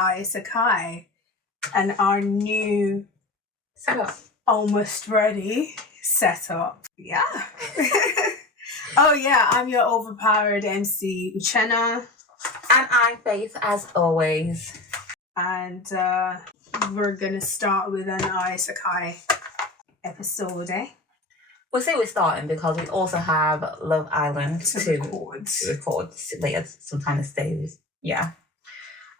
Our Isekai and our new setup. Almost ready setup. Yeah. Oh yeah, I'm your overpowered MC Uchenna. And I'm Faith, as always. And we're gonna start with an Our Isekai episode, eh? We'll say we're starting because we also have Love Island to record later sometime this day. Yeah.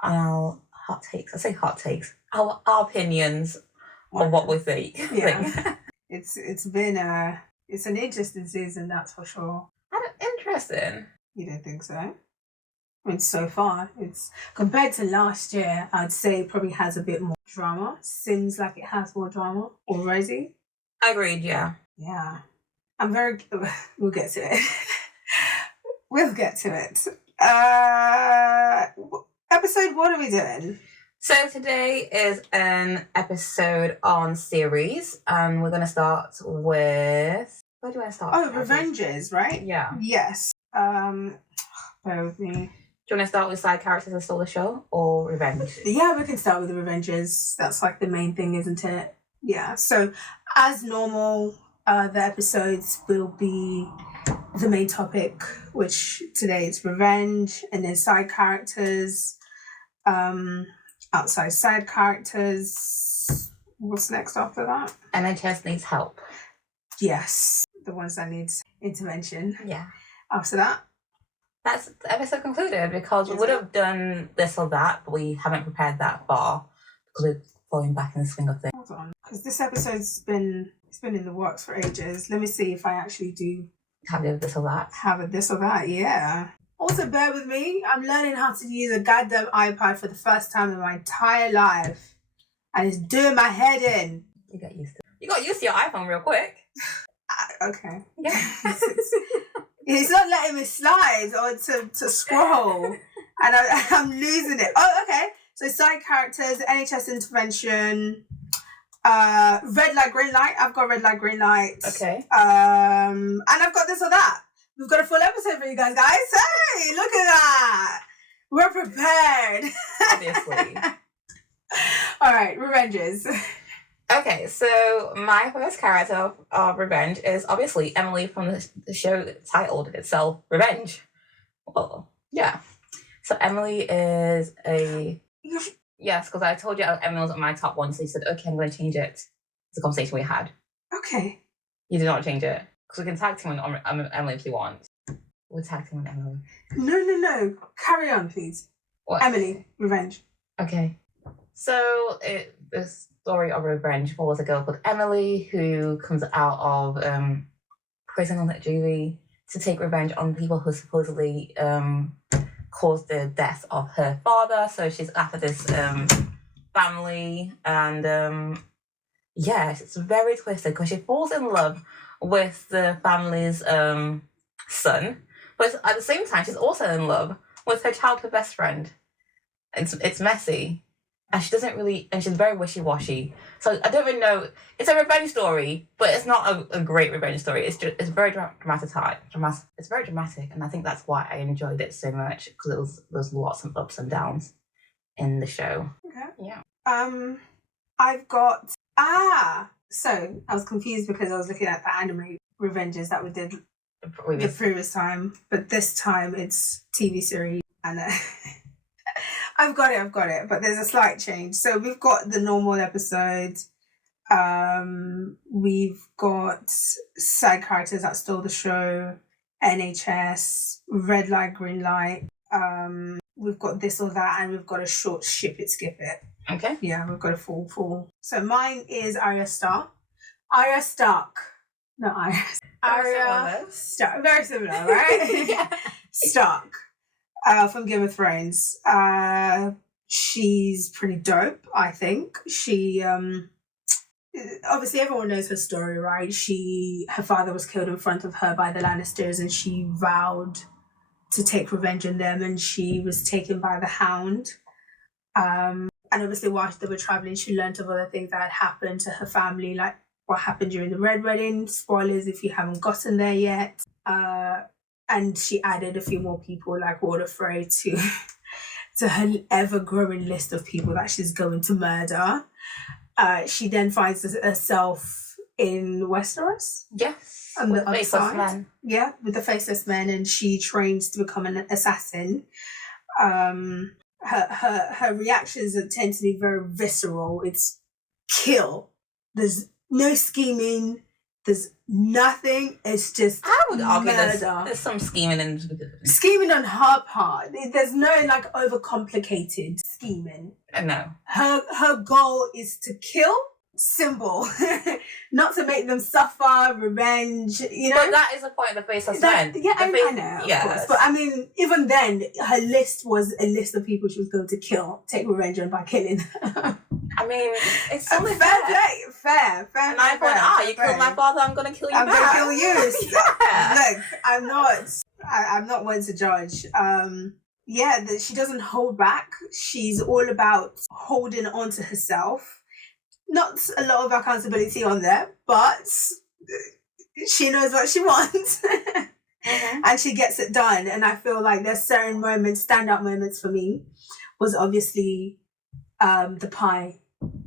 Our hot takes. I say hot takes. Our opinions on what we think. Yeah. It's been it's an interesting season, that's for sure. Interesting. You don't think so? I mean, so far, it's compared to last year, I'd say it probably has a bit more drama. Seems like it has more drama already. Agreed, yeah. Yeah. We'll get to it. We'll get to it. Episode, what are we doing? So today is an episode on series, and we're going to start with... Where do I start? Oh, Revenges, right? Yeah. Yes. Bear with me. Do you want to start with side characters that stole the show, or revenge? Yeah, we can start with the Revenges. That's like the main thing, isn't it? Yeah. So, as normal, the episodes will be the main topic, which today is revenge, and then side characters, outside side characters. What's next after that? NHS needs help. Yes, the ones that need intervention. Yeah. After that, that's the episode concluded, because we would have done this or that, but we haven't prepared that far because we're falling back in the swing of things. Hold on, because this episode's been in the works for ages. Let me see if I actually do have this or that. Have a this or that, yeah. Also, bear with me. I'm learning how to use a goddamn iPad for the first time in my entire life, and it's doing my head in. You got used to it. You got used to your iPhone real quick. Okay. Yeah. It's not letting me slide or to scroll, and I'm losing it. Oh, okay. So side characters, NHS intervention, red light, green light. I've got red light, green light. Okay. And I've got this or that. We've got a full episode for you guys. Hey, look at that. We're prepared. Obviously. All right, Revenges. Okay, so my first character of Revenge is obviously Emily from the show titled itself Revenge. Well, yeah. So Emily is a... Yes, because I told you Emily was my top one, so you said, okay, I'm going to change it. It's a conversation we had. Okay. You did not change it. Because we can tag team on Emily if you want. We'll tag team on Emily. No. Carry on, please. What? Emily, Revenge. Okay. So the story of Revenge follows a girl called Emily who comes out of prison on juvie to take revenge on people who supposedly caused the death of her father. So she's after this family, and it's very twisted because she falls in love with the family's son, but at the same time she's also in love with her childhood best friend. It's messy. And she doesn't really, and she's very wishy-washy. So I don't really know. It's a revenge story, but it's not a great revenge story. It's very dramatic. It's very dramatic, and I think that's why I enjoyed it so much, because there's lots of ups and downs in the show. Okay. Yeah. I've got so I was confused because I was looking at the anime Revenges that we did the previous time, but this time it's TV series, and I've got it, but there's a slight change. So we've got the normal episode. We've got side characters that stole the show, NHS, red light, green light. We've got this or that, and we've got a short ship it, skip it. Okay. Yeah, we've got a full. So mine is Arya Stark. Arya Stark. Not Arya. Arya Stark. Very similar, right? Yeah. Stark. From Game of Thrones. She's pretty dope, I think. She obviously everyone knows her story, right? Her father was killed in front of her by the Lannisters, and she vowed to take revenge on them, and she was taken by the Hound. And obviously whilst they were traveling, she learned of other things that had happened to her family, like what happened during the Red Wedding. Spoilers if you haven't gotten there yet. And she added a few more people like Waterfrey to to her ever-growing list of people that she's going to murder. She then finds herself in Westeros. Yes. On with the other side. Men. Yeah, with the Faceless Men, and she trains to become an assassin. Her reactions tend to be very visceral. It's kill. There's no scheming. There's nothing. It's just I would argue murder. there's some scheming in Scheming on her part. There's no like overcomplicated scheming. No. Her goal is to kill. Simple. Not to make them suffer, revenge, you know. But that is the point of the Faceless Men. Yeah, I know, of course. But I mean, even then, her list was a list of people she was going to kill, take revenge on by killing. I mean, it's something fair play, fair. And I thought, you killed my father, I'm going to kill you I'm back. going to kill you. Yeah. Look, I'm not one to judge. She doesn't hold back. She's all about holding on to herself. Not a lot of accountability on there, but she knows what she wants. And she gets it done. And I feel like there's certain moments, standout moments for me, was obviously the pie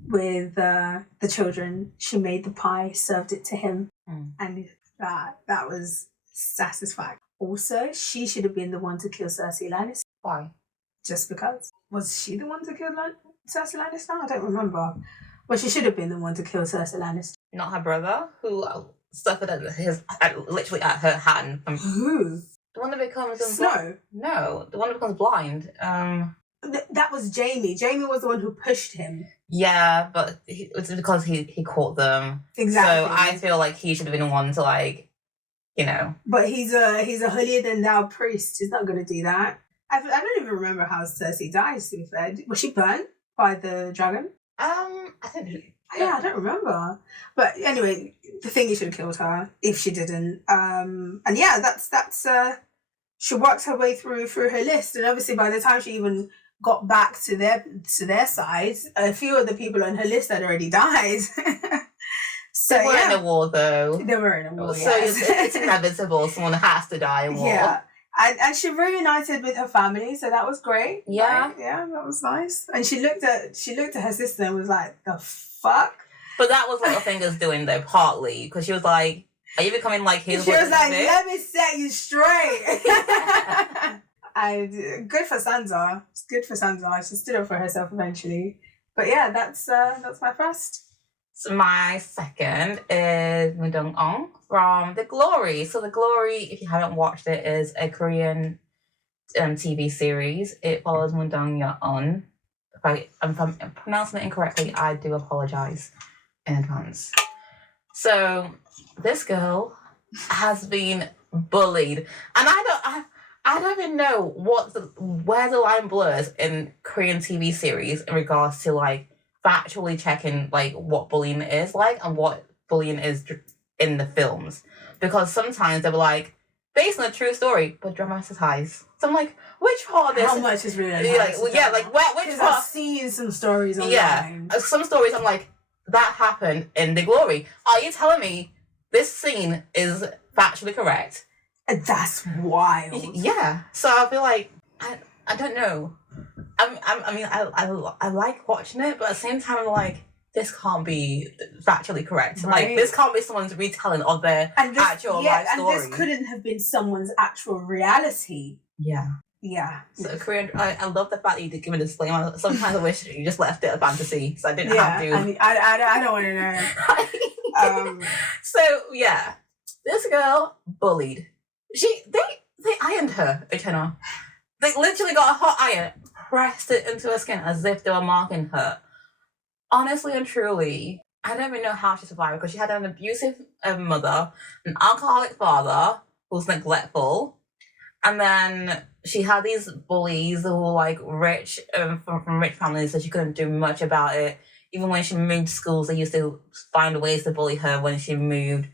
with the children. She made the pie, served it to him, and that was satisfying. Also, she should have been the one to kill Cersei Lannister. Why? Just because. Was she the one to kill Cersei Lannister? I don't remember. Well, she should have been the one to kill Cersei Lannister. Not her brother, who suffered literally at her hand. Who? The one that becomes Snow. No, the one that becomes blind. That was Jaime. Jaime was the one who pushed him. Yeah, but it's because he caught them. Exactly. So I feel like he should have been the one to But he's a holier than thou priest. He's not going to do that. I don't even remember how Cersei dies. To be fair, was she burnt by the dragon? I think. Yeah, I don't remember. But anyway, the thing you should have killed her if she didn't. And yeah, that's she works her way through her list, and obviously by the time she even got back to their side, a few of the people on her list had already died. So they were in a war, though. They were in a war. So it's inevitable. Someone has to die in war. Yeah. And she reunited with her family, so that was great. Yeah. Right? Yeah, that was nice. And she looked at her sister and was like, the fuck? But that was what Littlefinger's doing, though, partly, because she was like, are you becoming like his? She was like, let me set you straight. And good for Sansa. It's good for Sansa. She stood up for herself eventually. But yeah, that's my first. So my second is Moon-Dong Eun from The Glory. So The Glory, if you haven't watched it, is a Korean TV series. It follows Moon-Dong Eun. If I'm pronouncing it incorrectly, I do apologize in advance. So this girl has been bullied, and I don't even know where the line blurs in Korean TV series in regards to like factually checking like what bullying is like and what bullying is in the films, because sometimes they were like based on a true story but dramatized. So I'm like, which part of this? How much is really? Like, well, yeah, like which part? I've seen some stories online. Yeah, some stories I'm like, that happened in The Glory. Are you telling me this scene is factually correct? That's wild. Yeah. So I feel like I don't know. I like watching it, but at the same time I'm like, this can't be factually correct. Right. Like, this can't be someone's retelling of their actual life story. And this couldn't have been someone's actual reality. Yeah. Yeah. So Korean, I love the fact that you did give a disclaimer. Sometimes I wish you just left it a fantasy, so I didn't have to. I mean, I don't want to know. So yeah, this girl bullied. They ironed her, Eternal. They literally got a hot iron, pressed it into her skin as if they were marking her. Honestly and truly, I don't even know how she survived, because she had an abusive mother, an alcoholic father who was neglectful, and then she had these bullies who were like rich, from rich families, so she couldn't do much about it. Even when she moved schools, they used to find ways to bully her when she moved.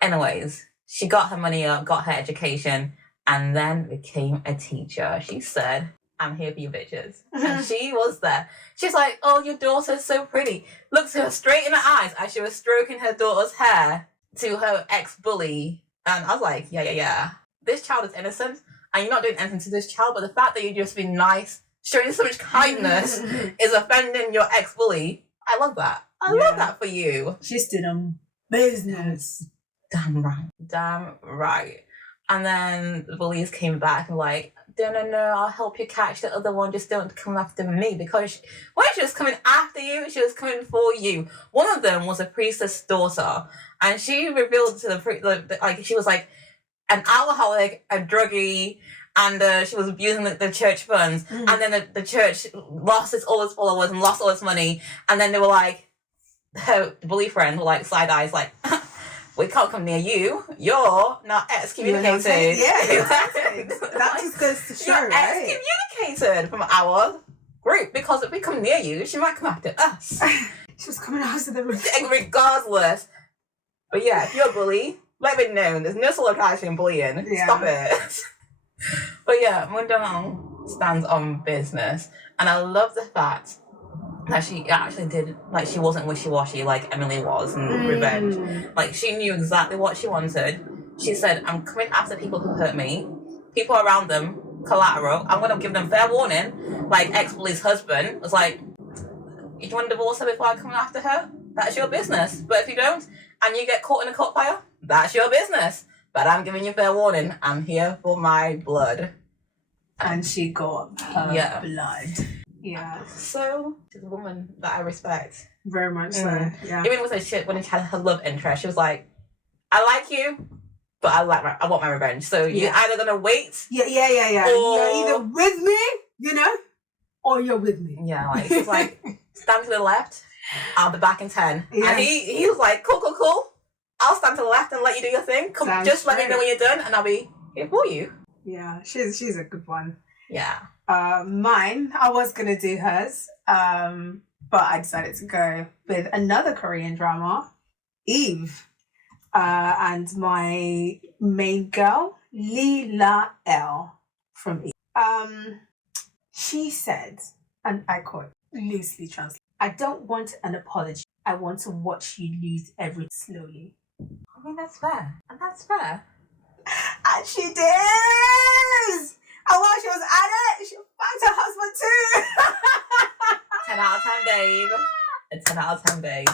Anyways, she got her money up, got her education, and then became a teacher. She said, I'm here for you bitches. And she was there. She's like, oh, your daughter's so pretty. Looks her straight in the eyes as she was stroking her daughter's hair to her ex-bully. And I was like, yeah. This child is innocent, and you're not doing anything to this child, but the fact that you've just been nice, showing so much kindness is offending your ex-bully. I love that. I love that for you. She stood on business. Damn right. Damn right. And then the bullies came back and like, no, I'll help you catch the other one. Just don't come after me, because when she was coming after you, she was coming for you. One of them was a priestess' daughter, and she revealed to the like she was like an alcoholic, a druggie, and she was abusing the church funds. And then the church lost all its followers and lost all its money. And then they were like, her bully friend were like side eyes, like, we can't come near you. You're not excommunicated. That just goes to show, You're right? excommunicated from our group, because if we come near you, she might come after us. She was coming after them. Regardless. But yeah, if you're a bully, let me know. There's no solidarity in bullying. Yeah. Stop it. But yeah, Moon-Dong stands on business. And I love the fact that she actually did, like, she wasn't wishy-washy like Emily was in Revenge. Like, she knew exactly what she wanted. She said, I'm coming after people who hurt me, people around them, collateral. I'm going to give them fair warning. Like, ex-bully's husband was like, if you want to divorce her before I come after her, that's your business. But if you don't, and you get caught in a court fire, that's your business. But I'm giving you fair warning. I'm here for my blood. And she got her blood. Yeah. So, she's a woman that I respect. Very much so, yeah. Even with her shit, when she had her love interest, she was like, I like you, but I want my revenge. So you're either going to wait. Yeah. Or... You're either with me, you know, or you're with me. Yeah, like, she's like, stand to the left, I'll be back in 10. Yeah. And he was like, cool. I'll stand to the left and let you do your thing. Just let me know when you're done, and I'll be here for you. Yeah, she's a good one. Yeah. Mine, I was gonna do hers, but I decided to go with another Korean drama, Eve, and my main girl, Lee La El from Eve. She said, and I quote, loosely translated, I don't want an apology. I want to watch you lose everything slowly. I mean, that's fair. And that's fair. And she did! And while she was at it, she fucked her husband too! 10 out of 10, babe. A 10 out of 10, babe.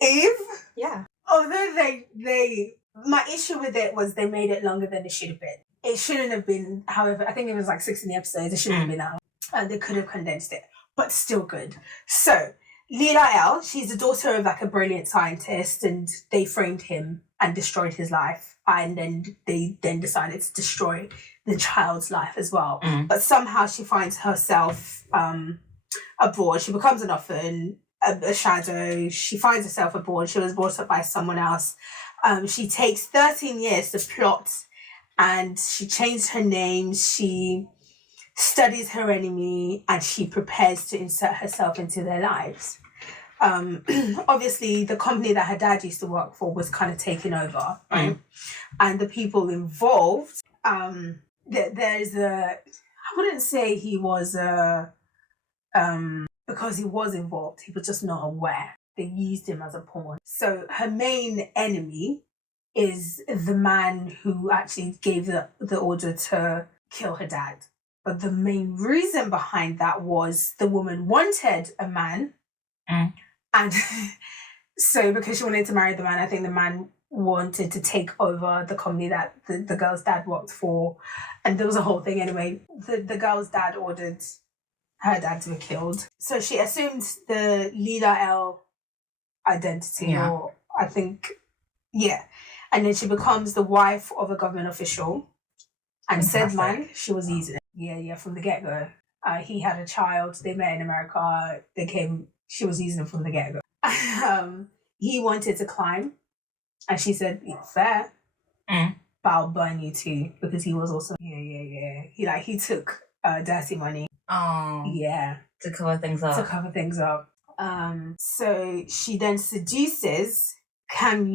Eve? Yeah. Although they my issue with it was they made it longer than it should have been. It shouldn't have been, however, I think it was like 16 episodes. It shouldn't have been that long. And they could have condensed it, but still good. So, Lila El, she's the daughter of like a brilliant scientist, and they framed him and destroyed his life. And then they decided to destroy the child's life as well. But somehow she finds herself abroad. She becomes an orphan, a shadow. She finds herself abroad. She was brought up by someone else. She takes 13 years to plot, and she changed her name. She studies her enemy, and she prepares to insert herself into their lives. Obviously, the company that her dad used to work for was kind of taken over, right? And the people involved, there's I wouldn't say he was because he was involved, he was just not aware. They used him as a pawn. So her main enemy is the man who actually gave the order to kill her dad. But the main reason behind that was the woman wanted a man. And so because she wanted to marry the man, I think the man wanted to take over the company that the girl's dad worked for. And there was a whole thing anyway. The girl's dad ordered her dad to be killed. So she assumed the Lila L identity, or I think, and then she becomes the wife of a government official. And said man, she was using it. From the get-go. He had a child, they met in America, she was using him from the get-go. He wanted to climb, and she said, fair, but I'll burn you too, because he was also, he took dirty money. Oh. Yeah. To cover things up. So she then seduces Kang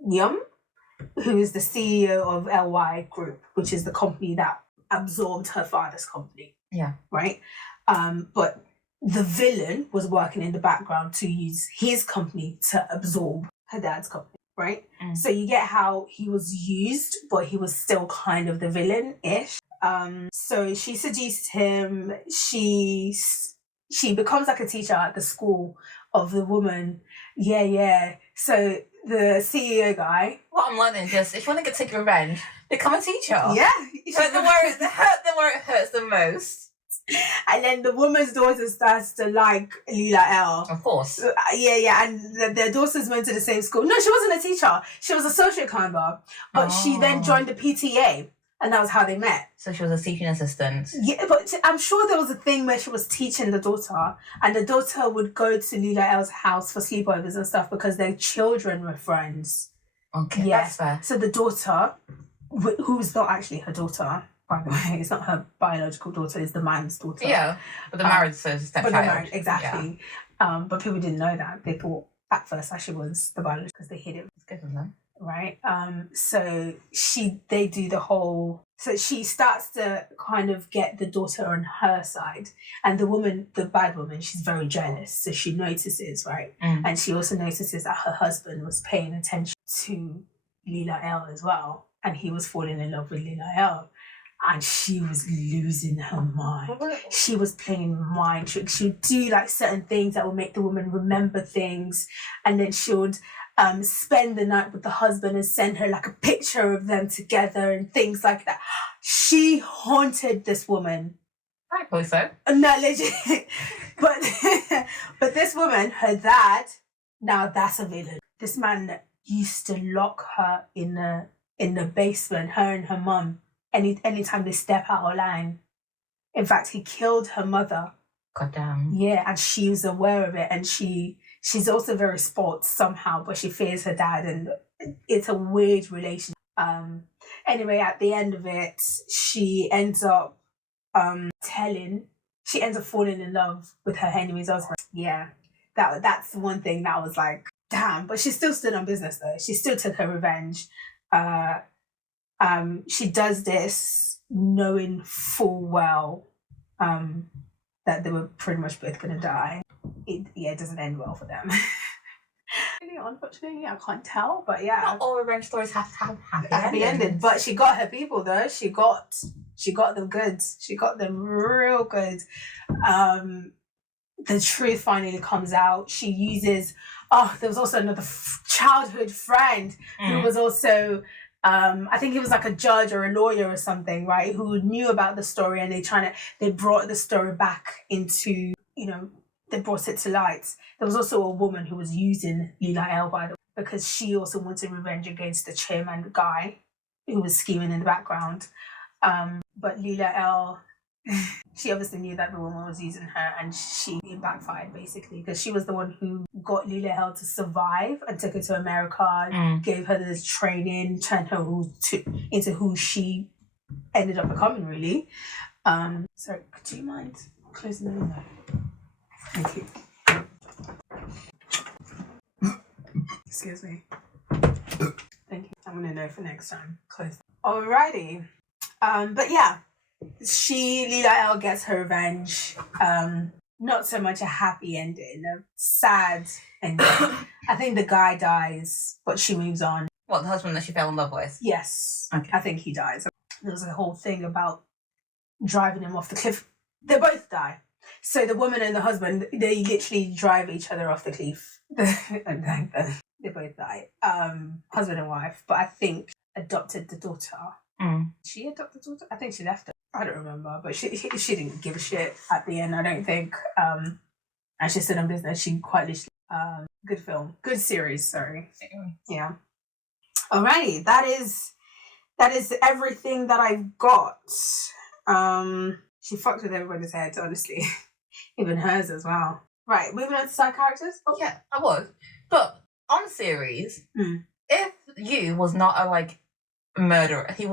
Yum, who is the CEO of LY Group, which is the company that absorbed her father's company. Yeah. Right? But the villain was working in the background to use his company to absorb her dad's company. Right? So you get how he was used, but he was still kind of the villain-ish. So she seduced him. She becomes like a teacher at the school of the woman. Yeah. So the CEO guy. What I'm learning is just, if you want to take revenge, become a teacher. Yeah. Hurt them where it hurts the most. And then the woman's daughter starts to like Lila L. Of course. Yeah. And their daughters went to the same school. No, she wasn't a teacher. She was a social climber. But she then joined the PTA. And that was how they met. So she was a teaching assistant. Yeah, but I'm sure there was a thing where she was teaching the daughter. And the daughter would go to Lila L's house for sleepovers and stuff because their children were friends. Okay, that's fair. So the daughter, who's not actually her daughter, by the way, it's not her biological daughter, it's the man's daughter. Yeah, but the married stepchild. Exactly. Yeah. But people didn't know that. They thought at first that she was the biological because they hid it. It's good for them. Right. So they do the whole. So she starts to kind of get the daughter on her side, and the woman, the bad woman, she's very jealous. So she notices, right, and she also notices that her husband was paying attention to Lila L as well, and he was falling in love with Lila L. And she was losing her mind. She was playing mind tricks. She would do like certain things that would make the woman remember things, and then she would spend the night with the husband and send her like a picture of them together and things like that. She haunted this woman. I suppose so. No, legit. but this woman, her dad, now that's a villain. This man used to lock her in the basement, her and her mum, anytime they step out of line. In fact, he killed her mother. God damn. Yeah, and she was aware of it, and she's also very sports somehow, but she fears her dad, and it's a weird relationship. Anyway, at the end of it, she ends up falling in love with her enemy's husband. Yeah, that's one thing that was like, damn. But she still stood on business though. She still took her revenge. She does this knowing full well that they were pretty much both gonna die. It doesn't end well for them. Really, unfortunately, I can't tell, but yeah. Not all revenge stories have to have happy endings. But she got her people though. She got them good. She got them real good. The truth finally comes out. She uses. Oh, there was also another childhood friend who was also. I think he was like a judge or a lawyer or something, right? Who knew about the story, and they brought the story back into, they brought it to light. There was also a woman who was using Lila L, by the way, because she also wanted revenge against the chairman guy who was scheming in the background. But Lila L, she obviously knew that the woman was using her, and it backfired basically, because she was the one who got Lila L to survive and took her to America, gave her this training, turned her into who she ended up becoming, really. Sorry, could you mind closing the window? Thank you. Excuse me. Thank you. I'm gonna know for next time. Close. Alrighty. But yeah. Lila L gets her revenge. Not so much a happy ending, a sad ending. I think the guy dies, but she moves on. What, the husband that she fell in love with? Yes. Okay. I think he dies. There was a whole thing about driving him off the cliff. They both die. So the woman and the husband, they literally drive each other off the cliff. They both die. Husband and wife, but I think adopted the daughter. She adopted the daughter? I think she left her. I don't remember, but she didn't give a shit at the end, I don't think. And she stood on business. She quite literally. Good film. Good series, sorry. Yeah. Alrighty, that is everything that I've got. She fucked with everybody's heads, honestly. Even hers as well. Right, moving on to side characters. Oh yeah, I was. But on series, if you was not a murderer, he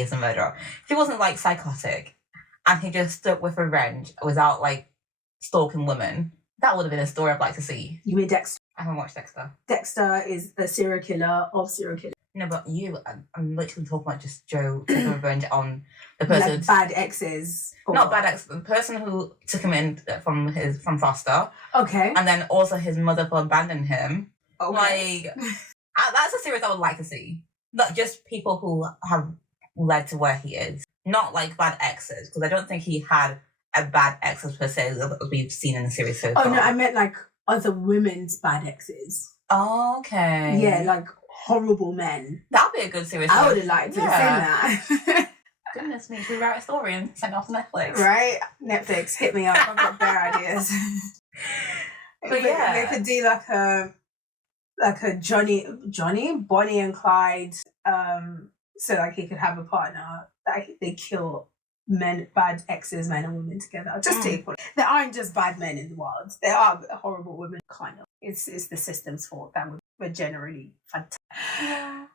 is a murderer. If he wasn't psychotic and he just stuck with revenge without stalking women, that would have been a story I'd like to see. You mean Dexter? I haven't watched Dexter. Dexter is a serial killer of serial killers. No, but I'm literally talking about just Joe taking revenge on the person. Like bad exes. Not bad exes, the person who took him in from foster. Okay. And then also his mother for abandoning him. Okay. That's a series I would like to see. Not just people who have led to where he is. Not like bad exes, because I don't think he had a bad exes per se that we've seen in the series so far. Oh no, I meant like other women's bad exes. Oh, okay. Yeah, like horrible men. That'd be a good series. I would have liked to have seen that. Goodness me, should we write a story and send it off to Netflix? Right? Netflix, hit me up. I've got better ideas. But yeah. They could do like a Bonnie and Clyde, so like he could have a partner that they kill bad exes, men and women together. Just to equal. There aren't just bad men in the world. There are horrible women, kind of. It's the system's fault that we're generally fantastic.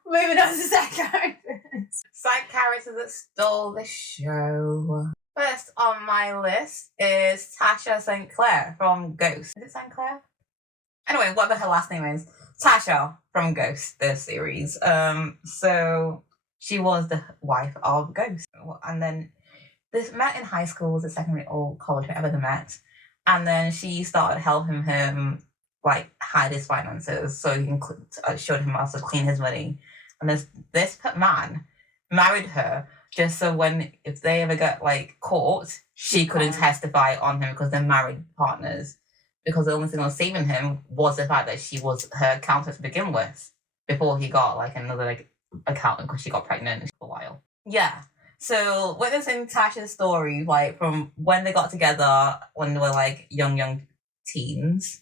Moving on to side characters. Side characters that stole the show. First on my list is Tasha St. Clair from Ghost. Is it St. Clair? Anyway, whatever her last name is. Tasha from Ghost, the series. So she was the wife of Ghost. And then they met in high school, was the secondary or college, wherever they met. And then she started helping him like hide his finances so he can showed him how to clean his money. And this man married her just so if they ever get like caught, she couldn't testify on him because they're married partners. Because the only thing that was saving him was the fact that she was her accountant to begin with, before he got like another like accountant because she got pregnant for a while. Yeah. So witnessing Tasha's story, like from when they got together when they were like young teens,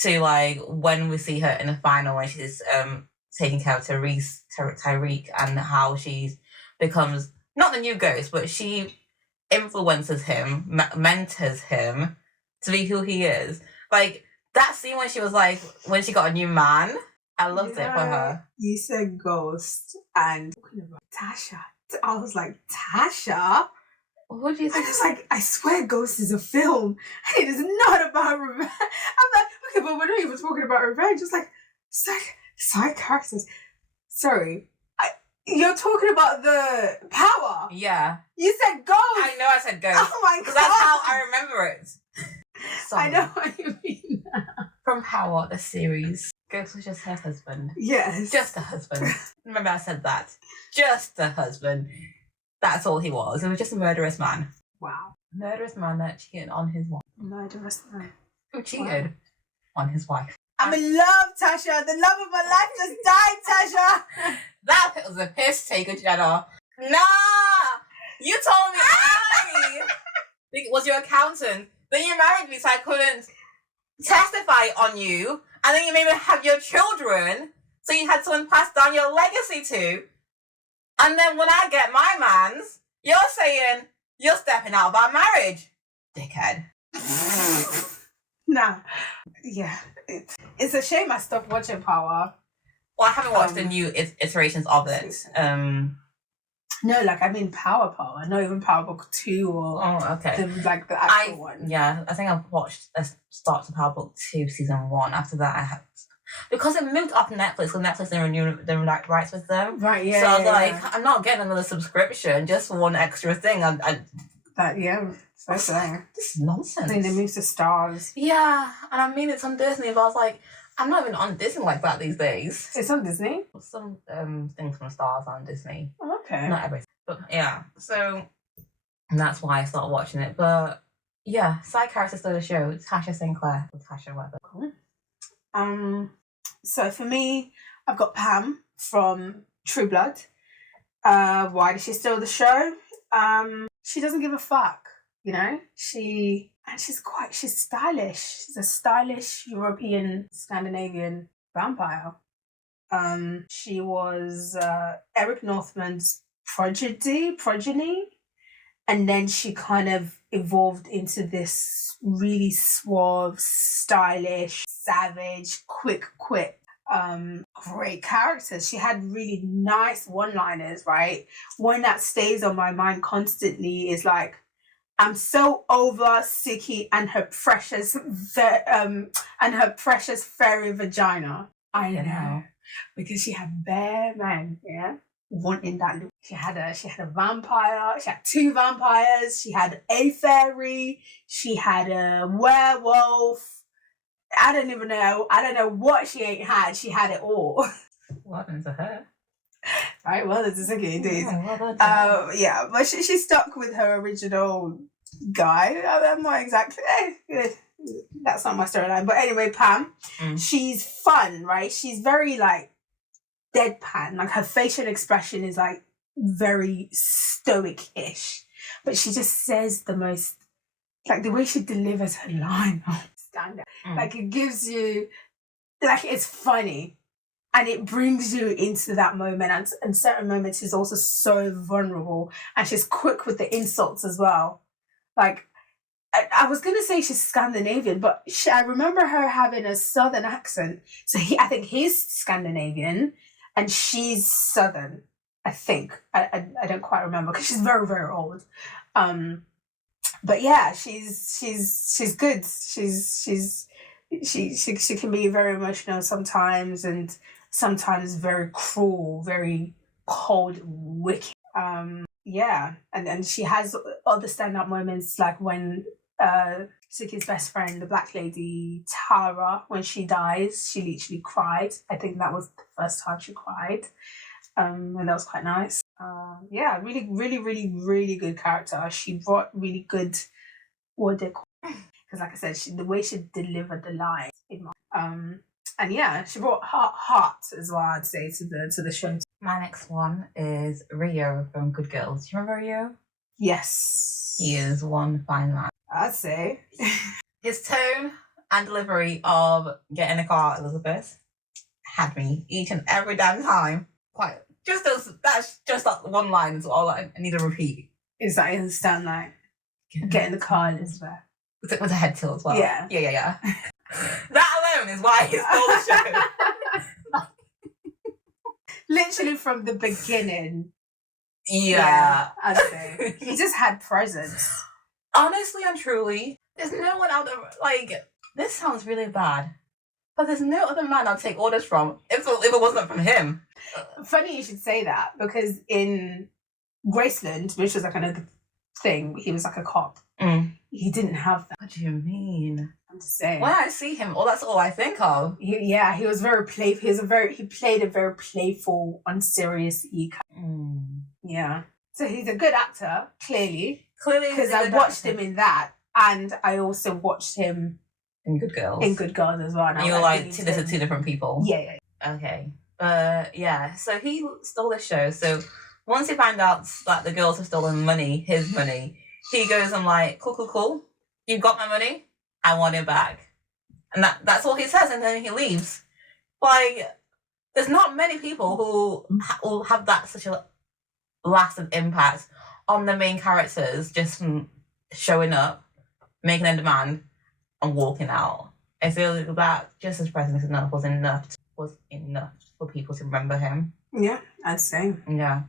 to like when we see her in the final when she's taking care of Tyreek, and how she becomes not the new Ghost, but she influences him, mentors him to be who he is. Like that scene when she was like, when she got a new man, I loved it for her. You said Ghost and talking about Tasha. I was like, Tasha? What do you think? I was like, I swear Ghost is a film. It is not about revenge. I'm like, okay, but we're not even talking about revenge. It's like, side characters. Sorry. You're talking about the power. Yeah. You said Ghost. I know I said Ghost. Oh my God. Because that's how I remember it. Sorry. I know what you mean. From Power, the series. Ghost was just her husband. Yes. Just a husband. Remember I said that. Just a husband. That's all he was. He was just a murderous man. Wow. Murderous man that cheated on his wife. Murderous man. Who cheated on his wife. I'm in love, Tasha. The love of my life just died, Tasha. That was a piss taker, Jenna. Nah! You told me I was your accountant. Then you married me so I couldn't testify on you. And then you made me have your children. So you had someone pass down your legacy to. And then when I get my mans, you're saying you're stepping out of our marriage. Dickhead. Nah. Yeah. It's a shame I stopped watching Power. Well, I haven't watched the new iterations of it. No, like I mean Power, not even Power Book 2 or the actual one. Yeah, I think I've watched the start to Power Book 2 season 1. After that, I have because it moved up Netflix. Because Netflix didn't renew the rights with them. Right. Yeah. So I was like, I'm not getting another subscription just for one extra thing. This is nonsense. I mean, they moved to Stars. Yeah, and I mean it's on Disney, but I was like, I'm not even on Disney like that these days. It's on Disney? Some things from Stars on Disney. Oh, okay. Not everything. But yeah, so that's why I started watching it. But yeah, side characters of the show, Tasha St. Clair. Or Tasha, whatever. Cool. So for me, I've got Pam from True Blood. Why does she steal the show? She doesn't give a fuck, you know? She's stylish. She's a stylish European Scandinavian vampire. She was Eric Northman's progeny, and then she kind of evolved into this really suave, stylish, savage, quick, great characters. She had really nice one-liners, right? One that stays on my mind constantly is like, I'm so over Siki and her precious fairy vagina. I know. Because she had bare men, yeah, wanting that look. She had a vampire, she had 2 vampires, she had a fairy, she had a werewolf. I don't know what she ain't had. She had it all. What happened to her? Right, well, it's a indeed. Well done. Yeah, but she stuck with her original guy. I'm not exactly. That's not my storyline. But anyway, Pam, she's fun, right? She's very like deadpan. Like her facial expression is like very stoic-ish, but she just says the most, like the way she delivers her line. Stand out. Like it gives you, like it's funny. And it brings you into that moment. And certain moments she's also so vulnerable. And she's quick with the insults as well. Like, I was going to say she's Scandinavian, but I remember her having a southern accent. So I think he's Scandinavian and she's southern, I think. I don't quite remember because she's very, very old. But yeah, she's good. She can be very emotional sometimes and sometimes very cruel, very cold, wicked. Yeah, and she has other stand-up moments like when Suki's best friend, the black lady Tara, when she dies, she literally cried. I think that was the first time she cried, and that was quite nice. Yeah, really, really, really, really good character. She brought really good, what they call, because like I said, the way she delivered the line, and yeah, she brought heart as well, I'd say, to the show. My next one is Rio from Good Girls. Do you remember Rio? Yes. He is one fine man. I'd say. His tone and delivery of Get in the Car, Elizabeth, had me each and every damn time. That's just that one line is all I need to repeat. Is that I understand, like, get in the car, Elizabeth. With a head tilt as well. Yeah. Yeah. That alone is why he stole the show. Literally from the beginning. Yeah. I'd say. He just had presence. Honestly and truly, there's no one out there, like, this sounds really bad, but there's no other man I'd take orders from if it wasn't from him. Funny you should say that, because in Graceland, which was like another thing, he was like a cop. He didn't have that. What do you mean? I'm just saying. When I see him, that's all I think of. He was very playful. He played a very playful, unserious Yeah. So he's a good actor, clearly. Because I watched him in that, and I also watched him in Good Girls. As well. And you were like, these are two different people. Yeah. Okay. Yeah. So he stole the show. So once he found out that the girls have stolen money, his money, he goes, I'm like, cool. You've got my money. I want it back. And that's all he says, and then he leaves. Like, there's not many people who will have that such a lasting impact on the main characters just from showing up, making a demand, and walking out. I feel like that just his presence enough was enough for people to remember him. Yeah, I'd say. Yeah.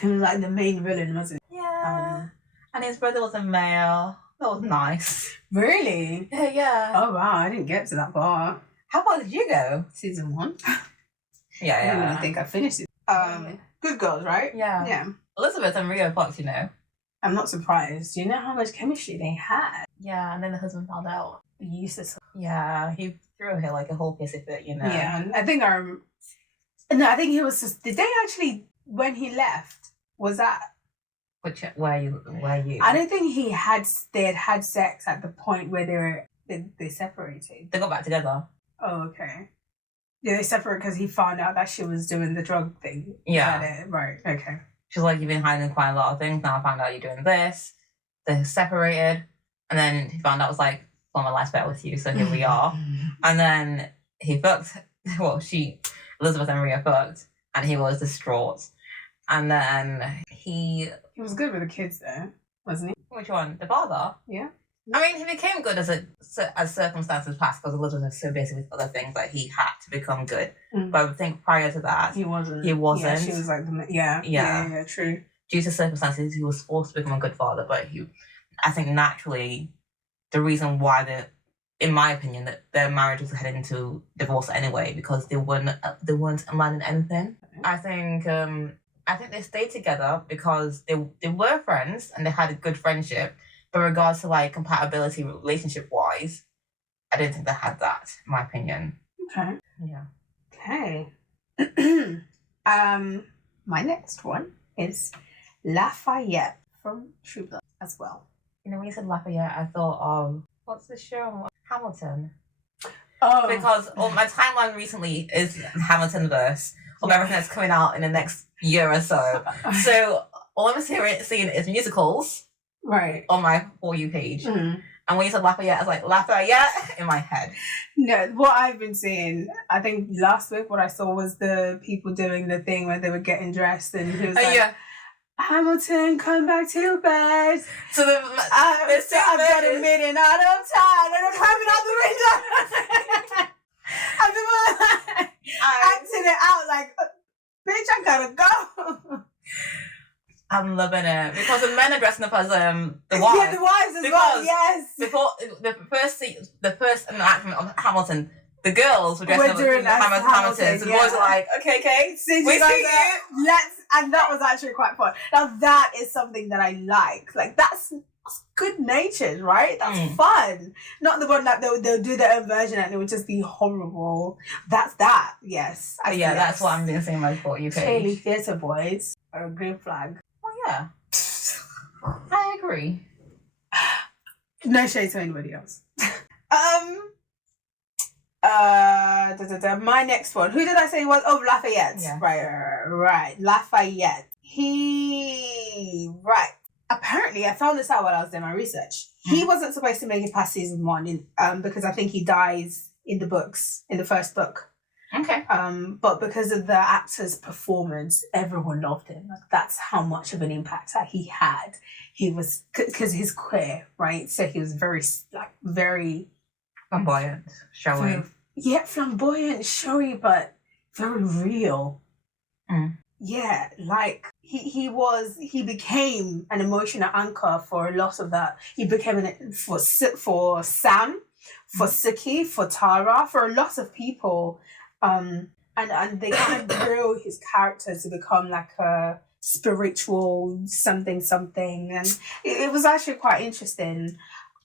He was like the main villain, wasn't he? Yeah. And his brother was a male. That was nice. Really? Yeah. Oh wow, I didn't get to that part. How far did you go? Season 1. Yeah. I don't really think I finished it. Good Girls, right? Yeah. Yeah. Elizabeth and Rio Fox, you know. I'm not surprised. Do you know how much chemistry they had? Yeah, and then the husband found out. Useless. Yeah, he threw her like a whole pissy fit, you know. Yeah, and I think I think he was just. Did they actually, when he left, was that? Where you? I don't think they had sex at the point where they separated. They got back together. Oh, okay. Yeah, they separated because he found out that she was doing the drug thing. Yeah. Right. Okay. She's like, you've been hiding quite a lot of things. Now I found out you're doing this. They're separated, and then he found out, was like, well, my life's better with you, so here we are. And then he fucked. Well, Elizabeth and Rio fucked, and he was distraught. And then he was good with the kids though, wasn't he? Which one? The father? Yeah. I mean, he became good as circumstances passed, because Elizabeth was so busy with other things that he had to become good. But I think prior to that, he wasn't. Yeah, she was like, yeah, true. Due to circumstances, he was forced to become a good father. But I think naturally, the reason why in my opinion, that their marriage was heading into divorce anyway, because they weren't landing anything. I think they stayed together because they were friends and they had a good friendship. But in regards to like compatibility relationship wise, I didn't think they had that, in my opinion. Okay. Yeah. Okay. My next one is Lafayette from True Blood as well. You know, when you said Lafayette, I thought of what's the show? Hamilton. Oh, Because my timeline recently is Hamilton verse of everything that's coming out in the next year or so. So all I'm seeing is musicals, right, on my For You page. Mm-hmm. And when you said Lafayette, I was like, Lafayette in my head. No, what I've been seeing, I think last week what I saw was the people doing the thing where they were getting dressed and he was like, Hamilton, come back to bed. So I've got a minute out of time and I'm climbing out the window. And people acting it out like, bitch, I gotta go. I'm loving it because the men are dressing up as the wives. Yeah, the wives as well. Yes. Before the first enactment of Hamilton, the girls were dressed up as Hamilton. So the boys were like, okay, we see you. And that was actually quite fun. Now that is something that I like. Like that's good natured, right? That's fun. Not the one that they'll do their own version and it would just be horrible. That's that. Yes. That's what I'm doing saying my For You page. Clearly theatre boys are a green flag. Oh yeah. I agree. No shade to anybody else. My next one. Who did I say was? Oh, Lafayette. Yeah. Right. Lafayette. Apparently, I found this out while I was doing my research. He wasn't supposed to make it past season 1 because I think he dies in the books, in the first book. Okay. But because of the actor's performance, everyone loved him. Like that's how much of an impact that he had. He was because he's queer, right? So he was very flamboyant, showy. Flamboyant, showy, but very real. Yeah, like he became an emotional anchor for a lot of that. He became for Sam, for Suki, for Tara, for a lot of people. And they kind of grew his character to become like a spiritual something, and it was actually quite interesting.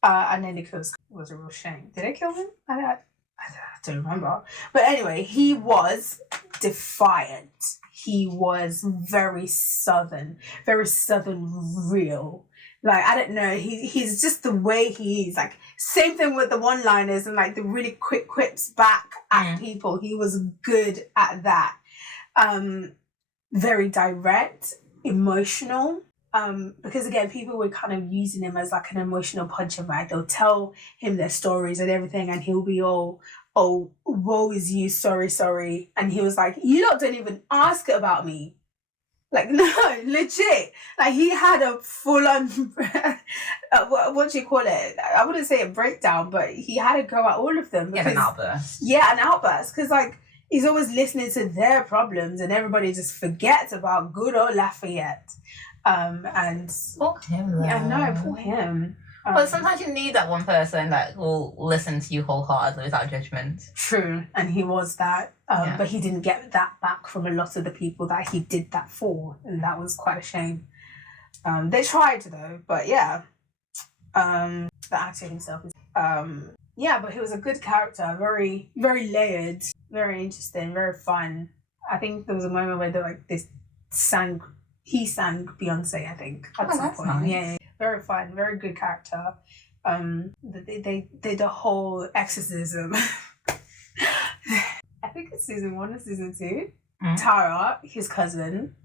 And then it was a real shame. Did they kill him? I don't remember. But anyway, he was defiant. He was very southern real. Like, I don't know, he's just the way he is. Like, same thing with the one-liners and like the really quick quips back at people. He was good at that. Very direct, emotional. Because again, people were kind of using him as like an emotional punching bag. They'll tell him their stories and everything, and he'll be all, "Oh, woe is you, sorry," and he was like, "You lot don't even ask about me." Like, no, legit. Like, he had a full-on, what do you call it? I wouldn't say a breakdown, but he had to go at all of them. An outburst. Yeah, an outburst. Because, like, he's always listening to their problems and everybody just forgets about good old Lafayette. And poor him, though. Yeah, no, poor him. But sometimes you need that one person that will listen to you wholeheartedly without judgment. True, and he was that. But he didn't get that back from a lot of the people that he did that for, and that was quite a shame. They tried though, but yeah. The actor himself is but he was a good character, very, very layered, very interesting, very fun. I think there was a moment where he sang Beyonce, I think, at some point. Nice. Yeah, very fun, very good character. They did the whole exorcism. I think it's season 1 or season 2. Tara, his cousin,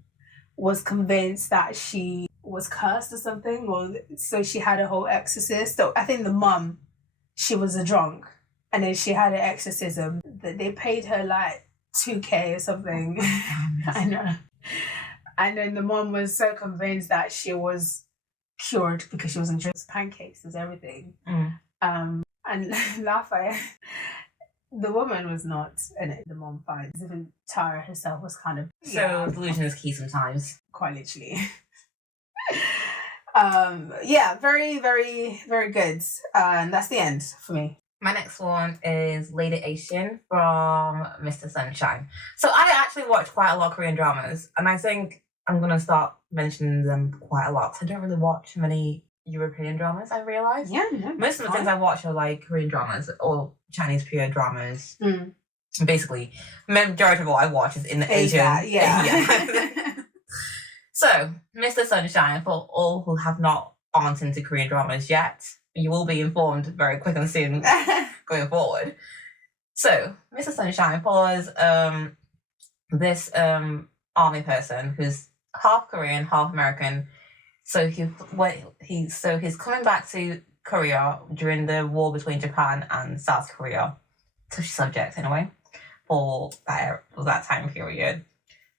was convinced that she was cursed or something, so she had a whole exorcist. So I think the mum, she was a drunk, and then she had an exorcism. They paid her like $2,000 or something. I know. And then the mom was so convinced that she was cured because she wasn't drinking pancakes and everything. And Lafayette, the woman was not in it. The mom finds even Tara herself was kind of delusion is key sometimes. Quite literally. Very, very, very good. And that's the end for me. My next one is Lady Asian from Mr. Sunshine. So I actually watch quite a lot of Korean dramas, and I think I'm going to start mentioning them quite a lot. I don't really watch many European dramas, I realise. Yeah. Most of the things I watch are like Korean dramas or Chinese period dramas. Basically, majority of what I watch is in the Asian. Yeah. So, Mr. Sunshine, for all who aren't into Korean dramas yet, you will be informed very quick and soon going forward. So, Mr. Sunshine follows this army person who's half Korean, half American. So he's coming back to Korea during the war between Japan and South Korea. Touchy subject anyway, for that time period.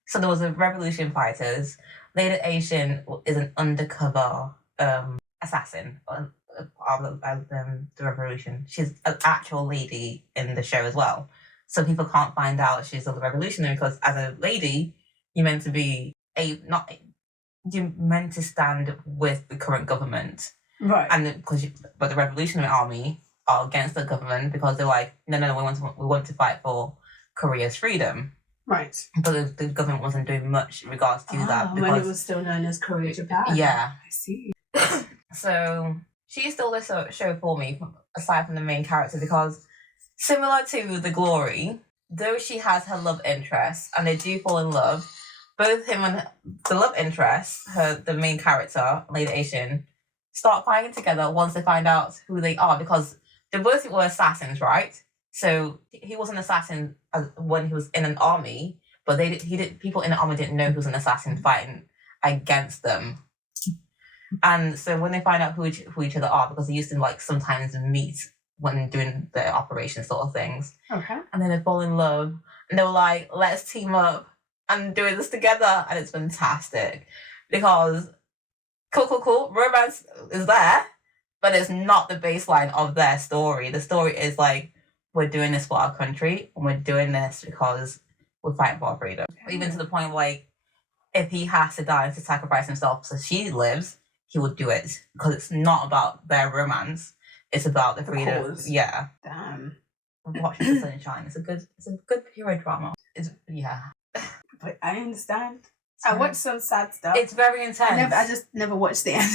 So there was a revolution fighters. Lady Asian is an undercover assassin of the revolution. She's an actual lady in the show as well. So people can't find out she's a revolutionary because as a lady, you're meant to be you're meant to stand with the current government. Right. And but the revolutionary army are against the government because they're like, no, we want to fight for Korea's freedom. Right. But the government wasn't doing much in regards to that. Because when it was still known as Korea Japan. Yeah. I see. So she stole this show for me, aside from the main character, because similar to The Glory, though she has her love interest and they do fall in love, both him and the love interest, the main character, Lady Asian, start fighting together once they find out who they are, because they both were assassins, right? So he was an assassin when he was in an army, but people in the army didn't know he was an assassin fighting against them. And so when they find out who each other are, because they used to like sometimes meet when doing the operation sort of things. Okay. And then they fall in love and they were like, let's team up and do this together. And it's fantastic because cool. Romance is there, but it's not the baseline of their story. The story is like, we're doing this for our country and we're doing this because we're fighting for our freedom. Even to the point like, if he has to die to sacrifice himself so she lives, he would do it because it's not about their romance. It's about the freedom. Cause. Yeah. Damn. Watching The Sunshine. It's a good period drama. But I understand. I watched some sad stuff. It's very intense. I just never watched the end.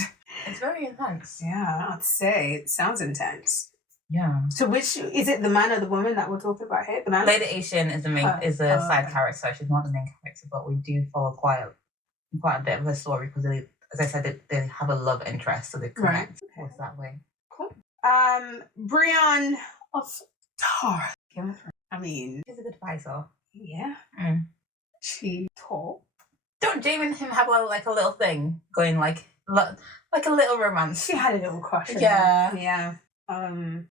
It's very intense. Yeah, I'd say it sounds intense. Yeah. So which is it, the man or the woman that we're talking about here? The man. Lady Asian is the main side character. She's not the main character, but we do follow quite a bit of her story because they, as I said, they have a love interest, so they connect that way. Cool. Brienne of Tarth. I mean, she's a good fighter. Yeah. She tall. Don't Jamie and him have like a little thing going, like a little romance? She had a little crush. Yeah.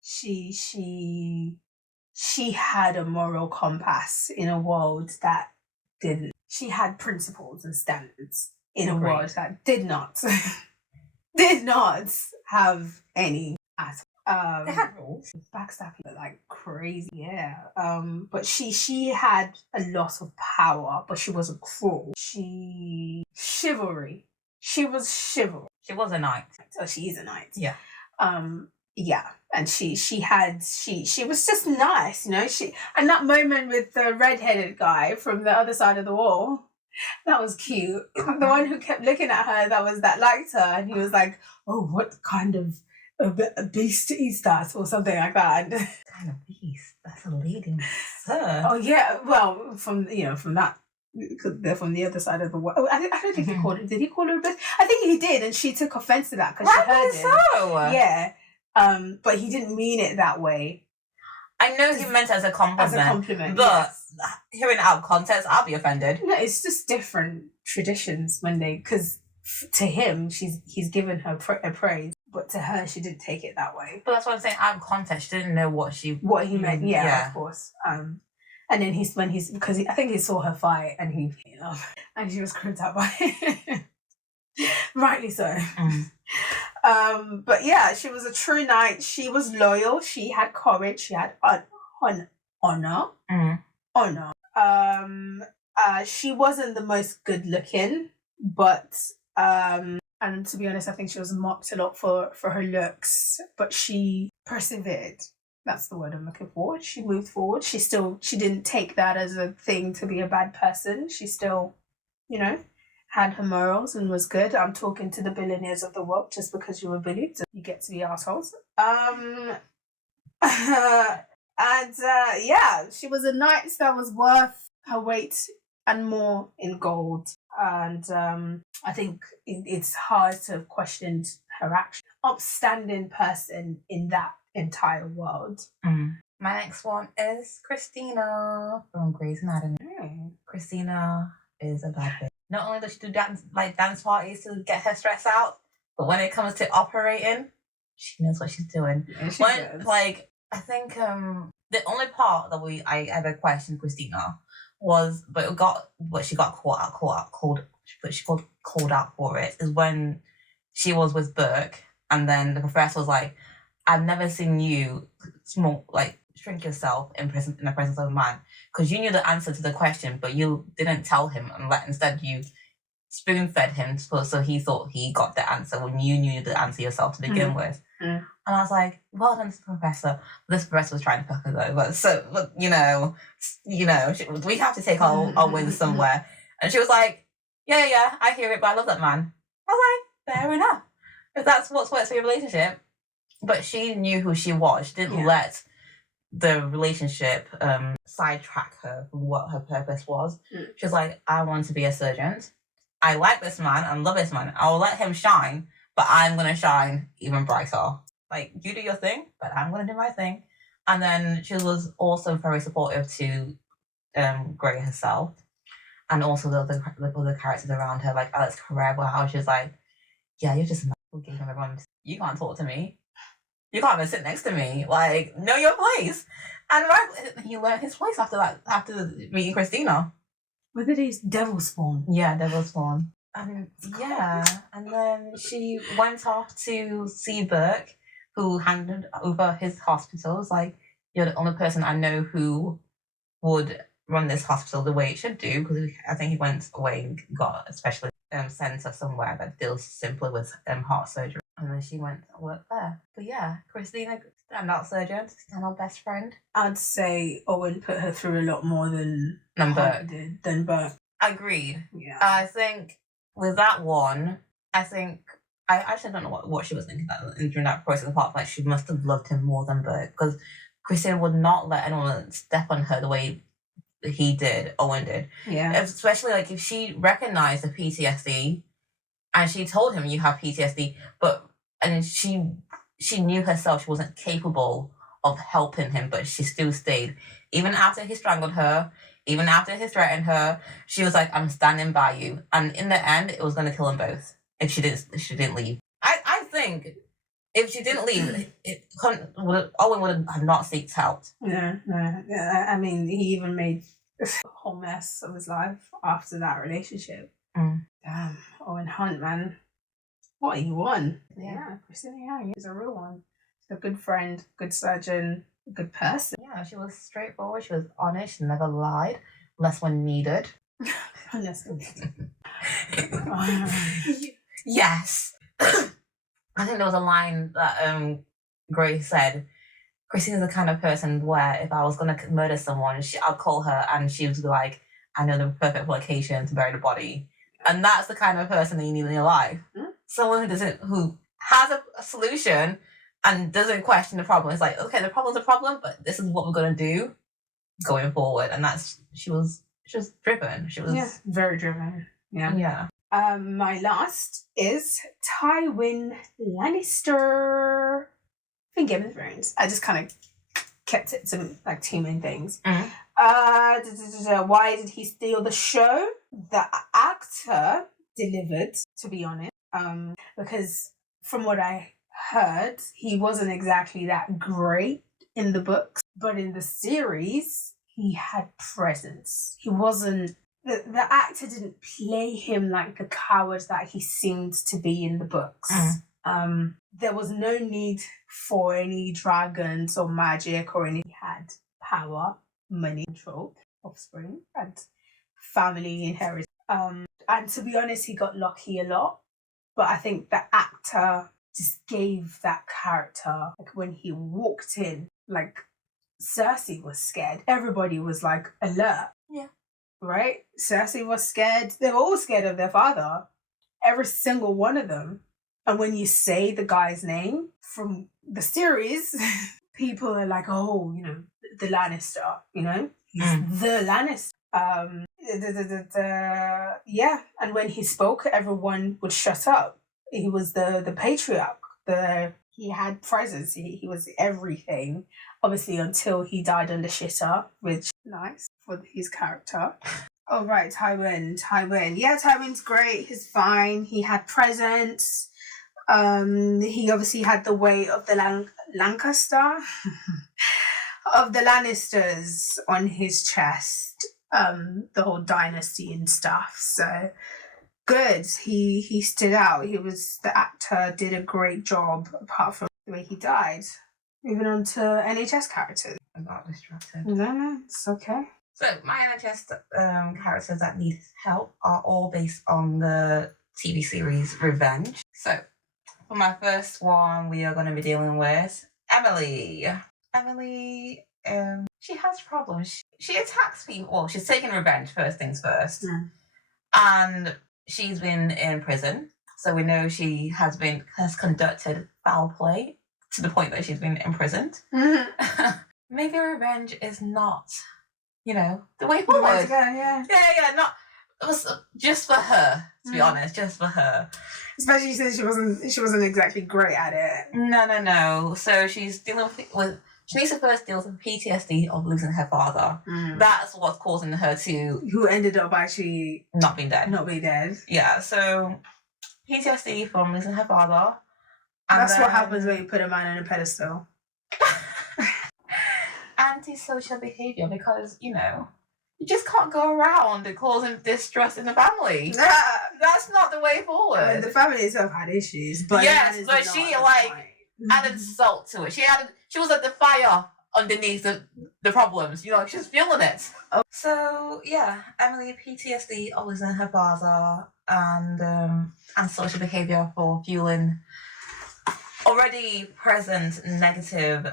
She had a moral compass in a world that didn't. She had principles and standards in a world that did not have any at all. They had rules. Backstabbing like crazy, yeah. But she had a lot of power, but she wasn't cruel. Chivalry. She was chivalry. She was a knight. Oh, she is a knight. Yeah. Yeah, and she was just nice, you know. And that moment with the red-headed guy from the other side of the wall, that was cute. The one who kept looking at her, that liked her, and he was like, "Oh, what kind of a beast is that?" or something like that. What kind of beast? That's a lady, sir. Oh yeah, well, from that. Because they're from the other side of the world. Oh, I don't think he called her. Did he call her a bitch? I think he did, and she took offense to that because she heard it. So? Yeah. But he didn't mean it that way. I know he meant it as a compliment. But hearing it out of context, I'll be offended. No, it's just different traditions because to him, he's given her a praise, but to her, she didn't take it that way. But that's what I'm saying. Out of context, she didn't know what he meant. Yeah, of course. And then because I think he saw her fight and and she was creeped out by it. Rightly so. But yeah, she was a true knight. She was loyal. She had courage. She had honor. Honor. She wasn't the most good looking, but and to be honest, I think she was mocked a lot for her looks. But she persevered. That's the word I'm looking for. She moved forward. She didn't take that as a thing to be a bad person. She still, had her morals and was good. I'm talking to the billionaires of the world. Just because you're a billion, you get to be assholes. And she was a knight that was worth her weight and more in gold. And I think it's hard to have questioned her action. Upstanding person in that entire world. My next one is Christina from Grey's Anatomy. Christina is a bad bitch. Not only does she do dance parties to get her stress out, but when it comes to operating, she knows what she's doing. Yeah, I think the only part that I ever questioned Christina was, but she got called out for it, is when she was with Burke, and then the professor was like, "I've never seen you shrink yourself in the presence of a man, because you knew the answer to the question, but you didn't tell him, and instead you spoon-fed him, so he thought he got the answer when you knew the answer yourself to begin with." And I was like, well done, Professor. This professor was trying to fuck us over. So, we have to take our wins somewhere. And she was like, yeah, I hear it, but I love that man. I was like, fair enough. If that's what works for your relationship. But she knew who she was. She didn't let the relationship sidetrack her from what her purpose was. She was like, I want to be a surgeon. I like this man and love this man. I will let him shine, but I'm going to shine even brighter. Like, you do your thing, but I'm going to do my thing. And then she was also very supportive to Grey herself, and also the other characters around her, like Alex Carrera, how she was like, yeah, you're just giving everyone, you can't talk to me. You can't even sit next to me. Like, know your place. And he learned his place after meeting Christina. What did he? Devil Spawn. Yeah, Devil Spawn. And then she went off to see Burke, who handed over his hospital. It's like, you're the only person I know who would run this hospital the way it should do, because I think he went away and got a specialist centre somewhere that deals simply with heart surgery. And then she went to work there. But yeah, Christina, standout surgeon, standout best friend. I'd say Owen put her through a lot more than Burke did. Than Burke. Agreed. Yeah. I think with that one, I actually don't know what she was thinking during that process, apart from she must have loved him more than Burke, because Christina would not let anyone step on her the way Owen did. Yeah. Especially if she recognized the PTSD and she told him, you have PTSD, and she knew herself she wasn't capable of helping him, but she still stayed. Even after he strangled her, even after he threatened her, she was like, I'm standing by you. And in the end, it was going to kill them both if she didn't leave. I think if she didn't leave, Owen would have not seeked out. No. I mean, he even made a whole mess of his life after that relationship. Damn, Owen Hunt, man. What he won. Yeah, Christina Yang is a real one. She's a good friend, good surgeon, a good person. Yeah, she was straightforward, she was honest, she never lied, unless when needed. Unless when needed. Yes. I think there was a line that Grey said, Christina's the kind of person where if I was going to murder someone, I'll call her and she would be like, I know the perfect location to bury the body. And that's the kind of person that you need in your life. Someone who has a solution and doesn't question the problem. It's like, okay, the problem's a problem, but this is what we're going to do going forward. And she was driven. She was very driven. Yeah. My last is Tywin Lannister in Game of Thrones. I just kind of kept it to two main things. Why did he steal the show? The actor delivered, to be honest. Because from what I heard, he wasn't exactly that great in the books, but in the series, he had presence. He wasn't. The actor didn't play him like the coward that he seemed to be in the books. There was no need for any dragons or magic or any. He had power, money, control, offspring, and family inheritance. And to be honest, he got lucky a lot. But I think the actor just gave that character, when he walked in, Cersei was scared. Everybody was alert. Yeah. Right? Cersei was scared. They were all scared of their father. Every single one of them. And when you say the guy's name from the series, people are like, oh, the Lannister, you know? He's the Lannister. Yeah, and when he spoke, everyone would shut up. He was the patriarch. He had presence. He was everything. Obviously, until he died under shitter, which nice for his character. Oh right, Tywin. Yeah, Tywin's great. He's fine. He had presence. He obviously had the weight of the Lancaster, of the Lannisters on his chest. The whole dynasty and stuff. So good. He stood out. The actor did a great job. Apart from the way he died. Moving on to NHS characters. I got distracted. No, it's okay. So my NHS characters that need help are all based on the TV series Revenge. So for my first one, we are going to be dealing with Emily. Emily, she has problems. She attacks people. Well, she's taking revenge, first things first. And she's been in prison. So we know she has conducted foul play to the point that she's been imprisoned. Maybe revenge is not, the way forward. Yeah. Not it was just for her, to be honest, just for her. Especially since she wasn't exactly great at it. No. So she's dealing with she needs to first deal with PTSD of losing her father. That's what's causing her to... Who ended up actually... Not being dead. Yeah, so PTSD from losing her father. That's what happens when you put a man on a pedestal. Antisocial behaviour, because, you just can't go around causing distrust in the family. That's not the way forward. I mean, the family itself had issues, but... Yes, but she, added salt to it. She was at the fire underneath the problems. She was feeling it. Oh. So yeah, Emily PTSD of losing her father and social behaviour for fueling already present negative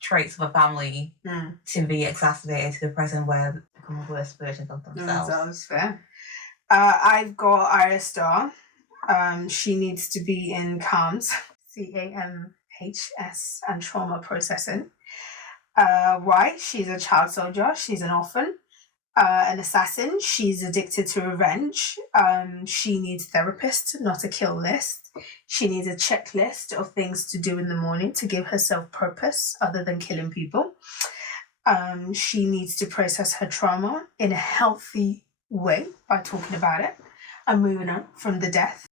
traits of a family to be exacerbated to the present where they become worse versions of themselves. Sounds fair. I've got Arya Stark. She needs to be in CAMHS. CAMHS and trauma processing. Why? She's a child soldier. She's an orphan. An assassin. She's addicted to revenge. She needs therapist, not a kill list. She needs a checklist of things to do in the morning to give herself purpose other than killing people. She needs to process her trauma in a healthy way by talking about it and moving on from the death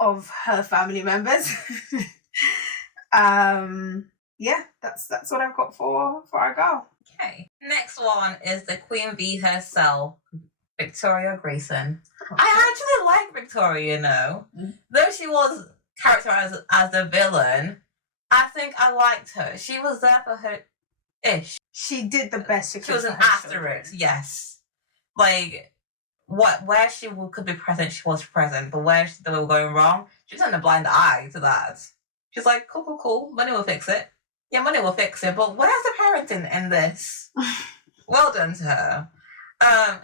of her family members. Yeah, that's what I've got for our girl. Okay. Next one is the Queen Bee herself, Victoria Grayson. I actually like Victoria, Though she was characterized as the villain, I think I liked her. She was there for her ish. She did the best she could. She was an asterisk, yes. Where she could be present, she was present, but where they were going wrong, she turned a blind eye to that. She's like, cool, money will fix it. Yeah, money will fix it, but where's the parenting in this? Well done to her.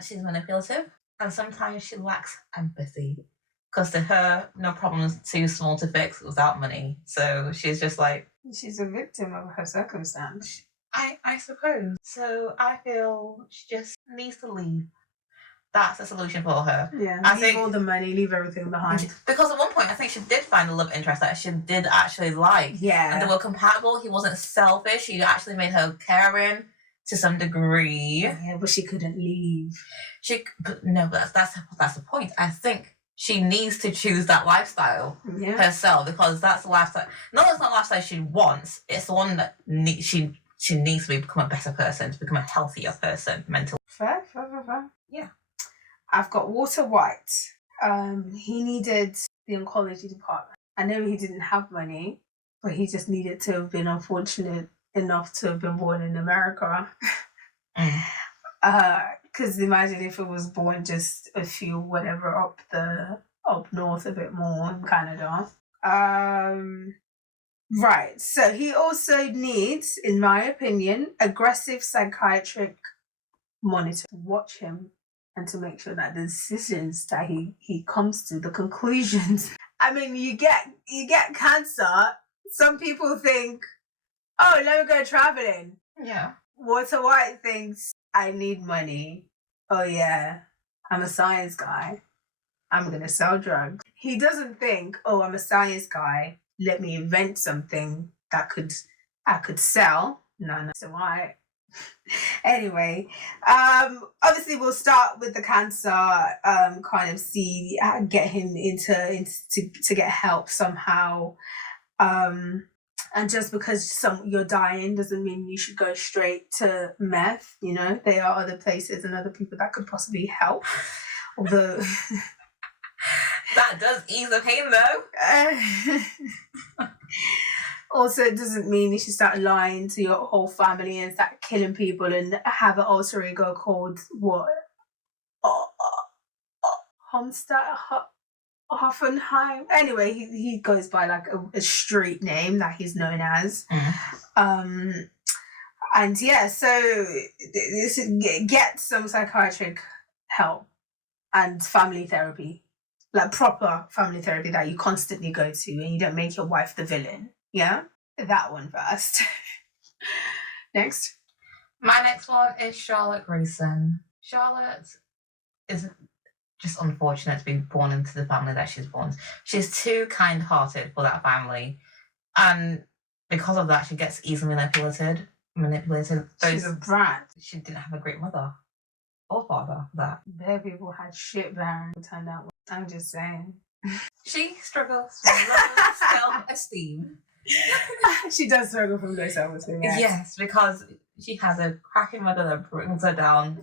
She's manipulative, and sometimes she lacks empathy. Because to her, no problem's too small to fix without money. So she's just like... She's a victim of her circumstance. I suppose. So I feel she just needs to leave. That's the solution for her. Yeah, leave all the money, leave everything behind. Because at one point, I think she did find a love interest that she did actually like. Yeah. And they were compatible. He wasn't selfish. He actually made her caring to some degree. Yeah, but she couldn't leave. That's the point. I think she needs to choose that lifestyle herself, because that's the lifestyle. No, it's not the lifestyle she wants. It's the one that she needs to become a better person, to become a healthier person mentally. Fair. Yeah. I've got Walter White. He needed the oncology department. I know he didn't have money, but he just needed to have been unfortunate enough to have been born in America. Because imagine if it was born just a few whatever up north a bit more in Canada. Right. So he also needs, in my opinion, aggressive psychiatric monitor to watch him and to make sure that the decisions that he comes to, the conclusions. I mean, you get cancer. Some people think, oh, let me go traveling. Yeah. Walter White thinks, I need money. Oh yeah, I'm a science guy. I'm going to sell drugs. He doesn't think, oh, I'm a science guy. Let me invent something that I could sell. No. So why? Anyway, obviously we'll start with the cancer, kind of see, get him into to get help somehow. And just because you're dying doesn't mean you should go straight to meth. You know, there are other places and other people that could possibly help. Although that does ease the pain, though. Also, it doesn't mean you should start lying to your whole family and start killing people and have an alter ego called what? Hoffenheim. Anyway, he goes by like a street name that he's known as. And yeah, so get some psychiatric help and family therapy, like proper family therapy that you constantly go to, and you don't make your wife the villain. Yeah, that one first. Next. My next one is Charlotte Grayson. Charlotte is just unfortunate to be born into the family that she's born. She's too kind-hearted for that family, and because of that, she gets easily manipulated. She's a brat. She didn't have a great mother or father for that. Bare people had shit parents. Turned out. I'm just saying. She struggles with low self-esteem. She does struggle from low self-esteem. Yes, because she has a cracking mother that brings her down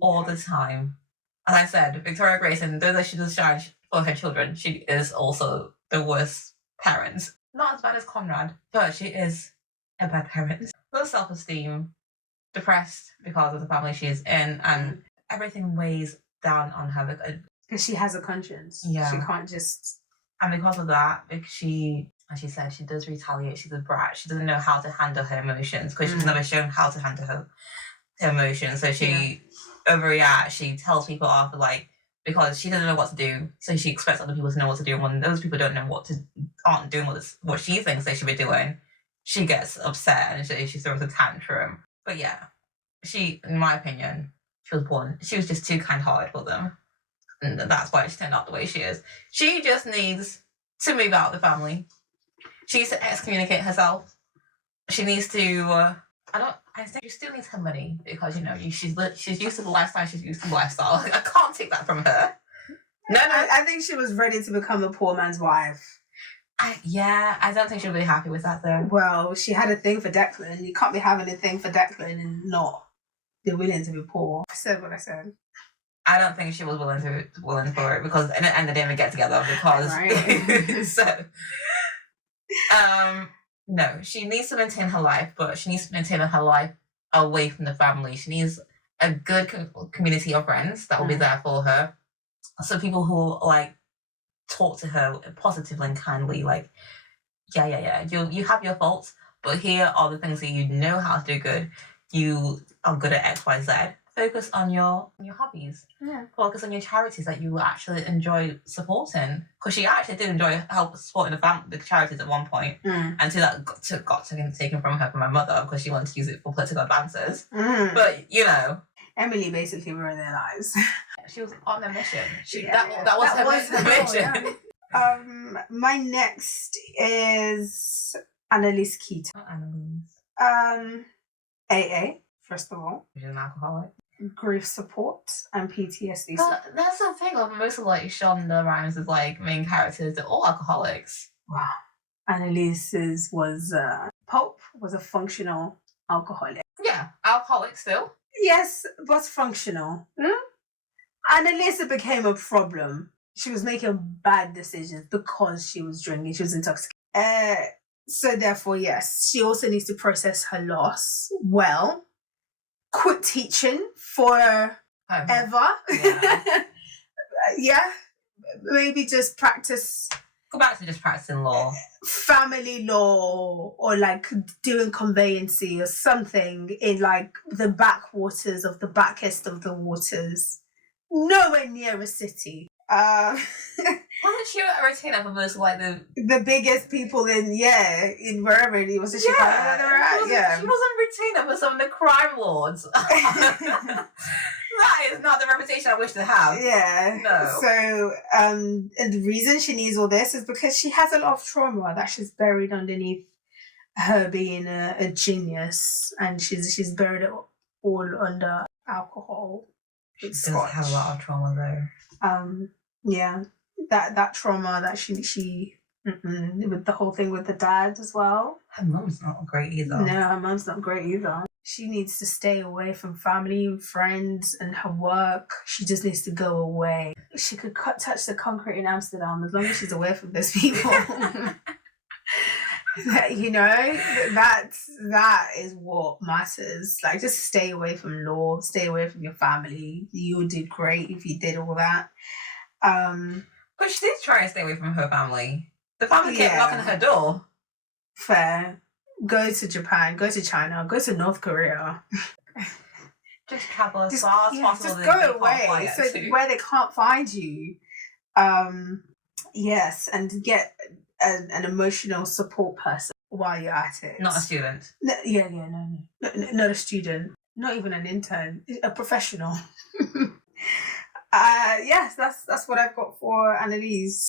all the time. As I said, Victoria Grayson, though that she does shine for her children, she is also the worst parent. Not as bad as Conrad, but she is a bad parent. Low self-esteem, depressed because of the family she is in, and everything weighs down on her. Because she has a conscience. Yeah. She can't just... And because of that, because she, as she said, she does retaliate. She's a brat. She doesn't know how to handle her emotions because she's never shown how to handle her emotions. So she overreacts. She tells people off, like, because she doesn't know what to do. So she expects other people to know what to do. And when those people don't know aren't doing what she thinks they should be doing, she gets upset and she throws a tantrum. But yeah, she, in my opinion, she was just too kind-hearted for them. And that's why she turned out the way she is. She just needs to move out of the family. She needs to excommunicate herself. She needs to... I think she still needs her money because, she's used to the lifestyle. She's used to the lifestyle. I can't take that from her. No. I think she was ready to become a poor man's wife. I don't think she'll be happy with that, though. Well, she had a thing for Declan. You can't be having a thing for Declan and not be willing to be poor. I said what I said. I don't think she was willing for it because in the end they didn't get together because right. No, she needs to maintain her life, but she needs to maintain her life away from the family. She needs a good community of friends that will be there for her. So people who talk to her positively and kindly, you have your faults, but here are the things that you know how to do good. You are good at X, Y, Z. Focus on your hobbies. Yeah. Focus on your charities that you actually enjoy supporting. Because she actually did enjoy supporting the charities at one point until that got taken from her from her mother because she wanted to use it for political advances. But Emily basically ruined their lives. She was on a mission. That was her mission. Yeah. My next is Annalise Keaton. Not Annalise. AA, first of all. She's an alcoholic. Grief support and PTSD support. But that's the thing of most of Shonda Rhimes' main characters, they're all alcoholics. Wow. Annalise's was Pope was a functional alcoholic. Yeah, alcoholic still. Yes, but functional. Annalise became a problem. She was making bad decisions because she was drinking. She was intoxicated. So therefore, yes, she also needs to process her loss well. Quit teaching forever. Yeah. Maybe just practice. Go back to just practicing law. Family law or doing conveyancing or something in the backwaters of the backest of the waters. Nowhere near a city. Why Wasn't she a retainer for most like the biggest people in wherever it was? Chicago that they were at? She wasn't retainer for some of the crime lords. That is not the reputation I wish to have. Yeah. No. So, and the reason she needs all this is because she has a lot of trauma that she's buried underneath her being a genius, and she's buried it all under alcohol. She does have a lot of trauma though. Yeah, that trauma that she with the whole thing with the dad as well. Her mum's not great either. No, her mum's not great either. She needs to stay away from family and friends and her work. She just needs to go away. She could touch the concrete in Amsterdam as long as she's away from those people. You know, that is what matters. Like, just stay away from law, stay away from your family. You would do great if you did all that. But she did try and stay away from her family. The family kept knocking at her door. Fair. Go to Japan, go to China, go to North Korea. Just travel as far as possible. Just go away so where they can't find you. Yes, and get an emotional support person while you're at it. Not a student. No, not a student. Not even an intern. A professional. Yes, that's what I've got for Annalise.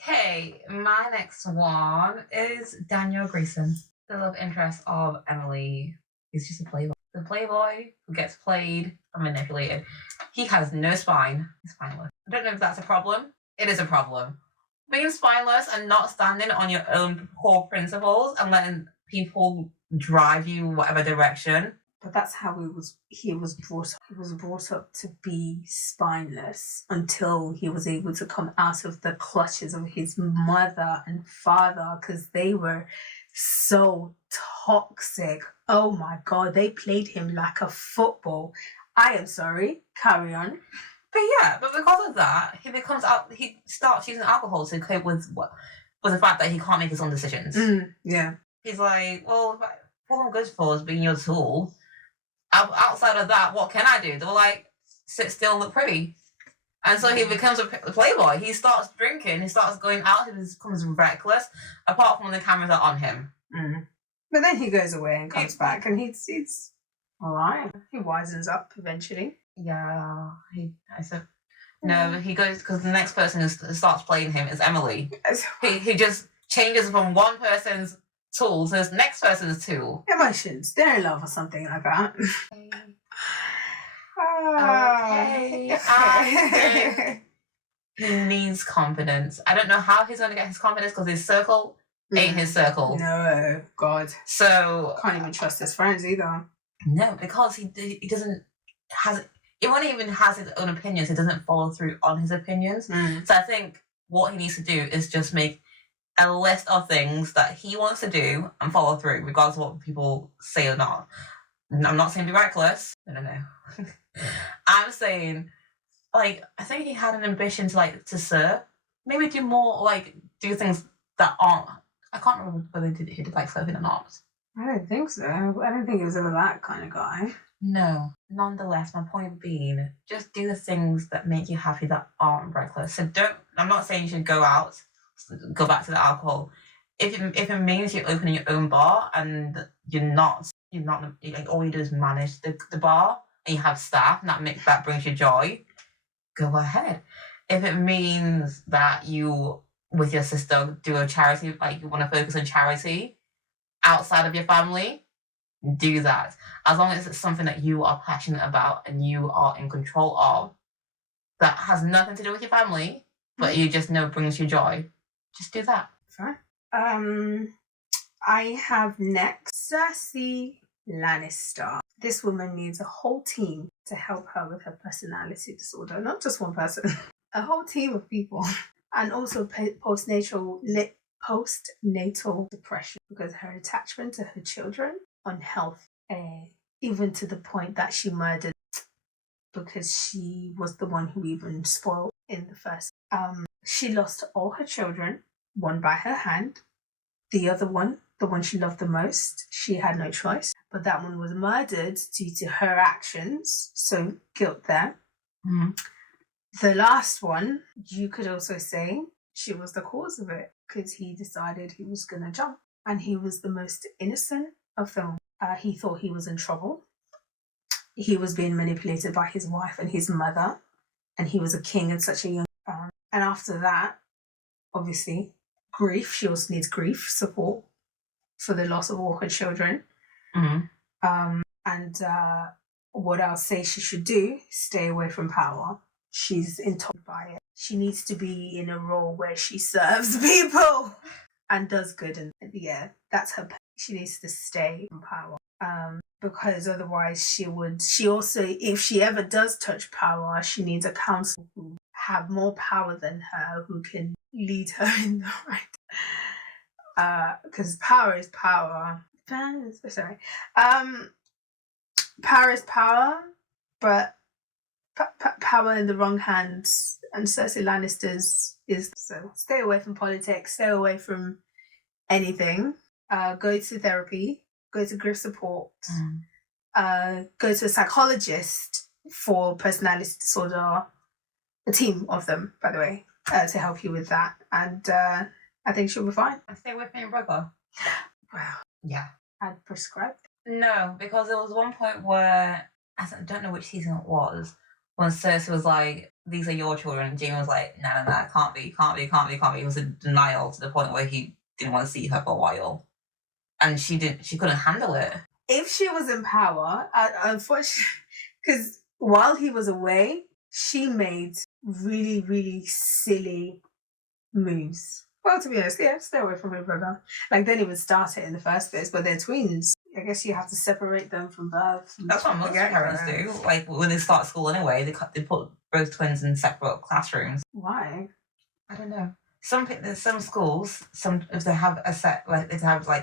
Okay, my next one is Daniel Grayson, the love interest of Emily. He's just a playboy. The playboy who gets played and manipulated. He has no spine. He's spineless. I don't know if that's a problem. It is a problem. Being spineless and not standing on your own core principles and letting people drive you whatever direction. But that's how he was brought up. He was brought up to be spineless until he was able to come out of the clutches of his mother and father, because they were so toxic. Oh my God, they played him like a football. I am sorry. Carry on. But because of that, he starts using alcohol to cope with the fact that he can't make his own decisions. Yeah. He's like, well, all I'm good for is being your tool. Outside of that, what can I do? They were like, sit still and look pretty. And so he becomes a playboy. He starts drinking. He starts going out. He becomes reckless, apart from when the cameras are on him. But then he goes away and comes back, and he's all right. He wisens up eventually. Yeah. He goes, because the next person who starts playing him is Emily. He just changes from one person's tool to his next person's tool. Emotions. They're in love or something like that. Okay. He needs confidence. I don't know how he's going to get his confidence because his circle ain't his circle. No, God. So can't even trust his friends either. No, because he doesn't when he even has his own opinions, he doesn't follow through on his opinions. So I think what he needs to do is just make a list of things that he wants to do and follow through, regardless of what people say or not. I'm not saying be reckless. No. I'm saying, I think he had an ambition to serve. Maybe do more, do things that aren't. I can't remember whether he did surfing or not. I don't think so. I don't think he was ever that kind of guy. No. Nonetheless, my point being, just do the things that make you happy that aren't reckless. So I'm not saying you should go out, go back to the alcohol. If it means you're opening your own bar and you're not all you do is manage the bar and you have staff and that brings you joy, go ahead. If it means that you, with your sister, do a charity, you want to focus on charity outside of your family, do that. As long as it's something that you are passionate about and you are in control of, that has nothing to do with your family, but you just know brings you joy, just do that. Fair. I have next Cersei Lannister. This woman needs a whole team to help her with her personality disorder. Not just one person, a whole team of people. And also postnatal depression, because her attachment to her children, unhealthy, even to the point that she murdered because she was the one who even spoiled in the first. She lost all her children, one by her hand. The other one, the one she loved the most, she had no choice. But that one was murdered due to her actions, so guilt there. The last one, you could also say, she was the cause of it because he decided he was going to jump. And he was the most innocent of them. He thought he was in trouble. He was being manipulated by his wife and his mother. And he was a king at such a young age. And after that, obviously, grief. She also needs grief support for the loss of all her children. And what I'll say she should do, stay away from power. She's intoxicated by it. She needs to be in a role where she serves people and does good. And yeah, that's her. She needs to stay in power. Because otherwise she also, if she ever does touch power, she needs a council who have more power than her, who can lead her in the right. Because power is power. Sorry. Power is power, but power in the wrong hands, and Cersei Lannister's is. So stay away from politics, stay away from anything. Go to therapy, go to grief support, go to a psychologist for personality disorder, a team of them, by the way, to help you with that. And I think she'll be fine. And stay away from your brother. Wow. Yeah. I'd prescribe. No, because there was one point where, I don't know which season it was, when Cersei was like, these are your children, and Jaime was like, no, it can't be. He was in denial to the point where he didn't want to see her for a while. And she couldn't handle it. If she was in power, unfortunately, because while he was away, she made really, really silly moves. Well, to be honest, yeah, stay away from her brother. Like, they didn't even start it in the first place, but they're twins. I guess you have to separate them from birth. That's what most parents do. Like, when they start school anyway, they put both twins in separate classrooms. Why? I don't know. Some schools, if they have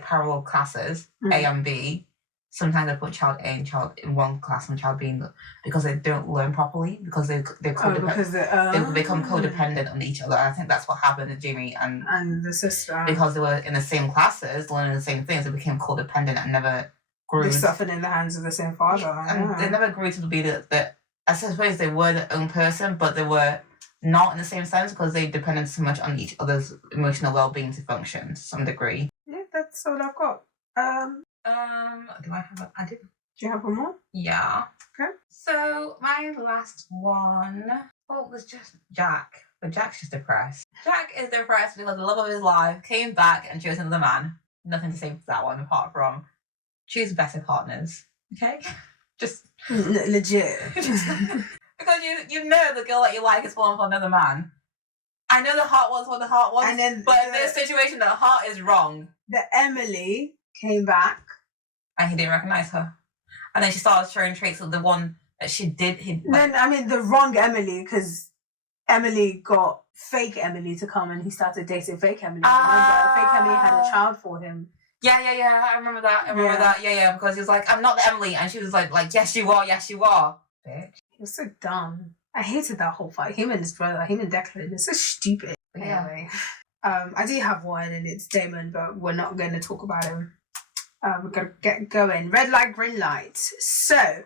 parallel classes, A and B, sometimes they put child A and child in one class and child B in because they don't learn properly, because they become codependent on each other. I think that's what happened to Jaime and the sister, because they were in the same classes, learning the same things. They became codependent and never grew. They suffered in the hands of the same father, and they never grew to be the. I suppose they were their own person, but they were not in the same sense because they depended so much on each other's emotional well-being to function to some degree. Yeah, that's all I've got. Do I have I did. Do you have one more? Yeah. Okay. So my last one, was just Jack. But Jack's just depressed. Jack is depressed because the love of his life came back and chose another man. Nothing to say for that one apart from choose better partners. Okay? Just legit. Because you know the girl that you like is falling for another man. I know the heart wants what the heart wants, but in this situation, the heart is wrong. The Emily came back. And he didn't recognise her. And then she started showing traits of the one that she did. The wrong Emily, because Emily got fake Emily to come and he started dating fake Emily. Remember, fake Emily had a child for him. Yeah, I remember that. Yeah, because he was like, I'm not the Emily. And she was like, yes, you are. Bitch. He was so dumb. I hated that whole fight. Him and his brother, him and Declan, it's so stupid. Yeah. Anyway, I do have one and it's Damon, but we're not going to talk about him. We're going to get going. Red light, green light. So,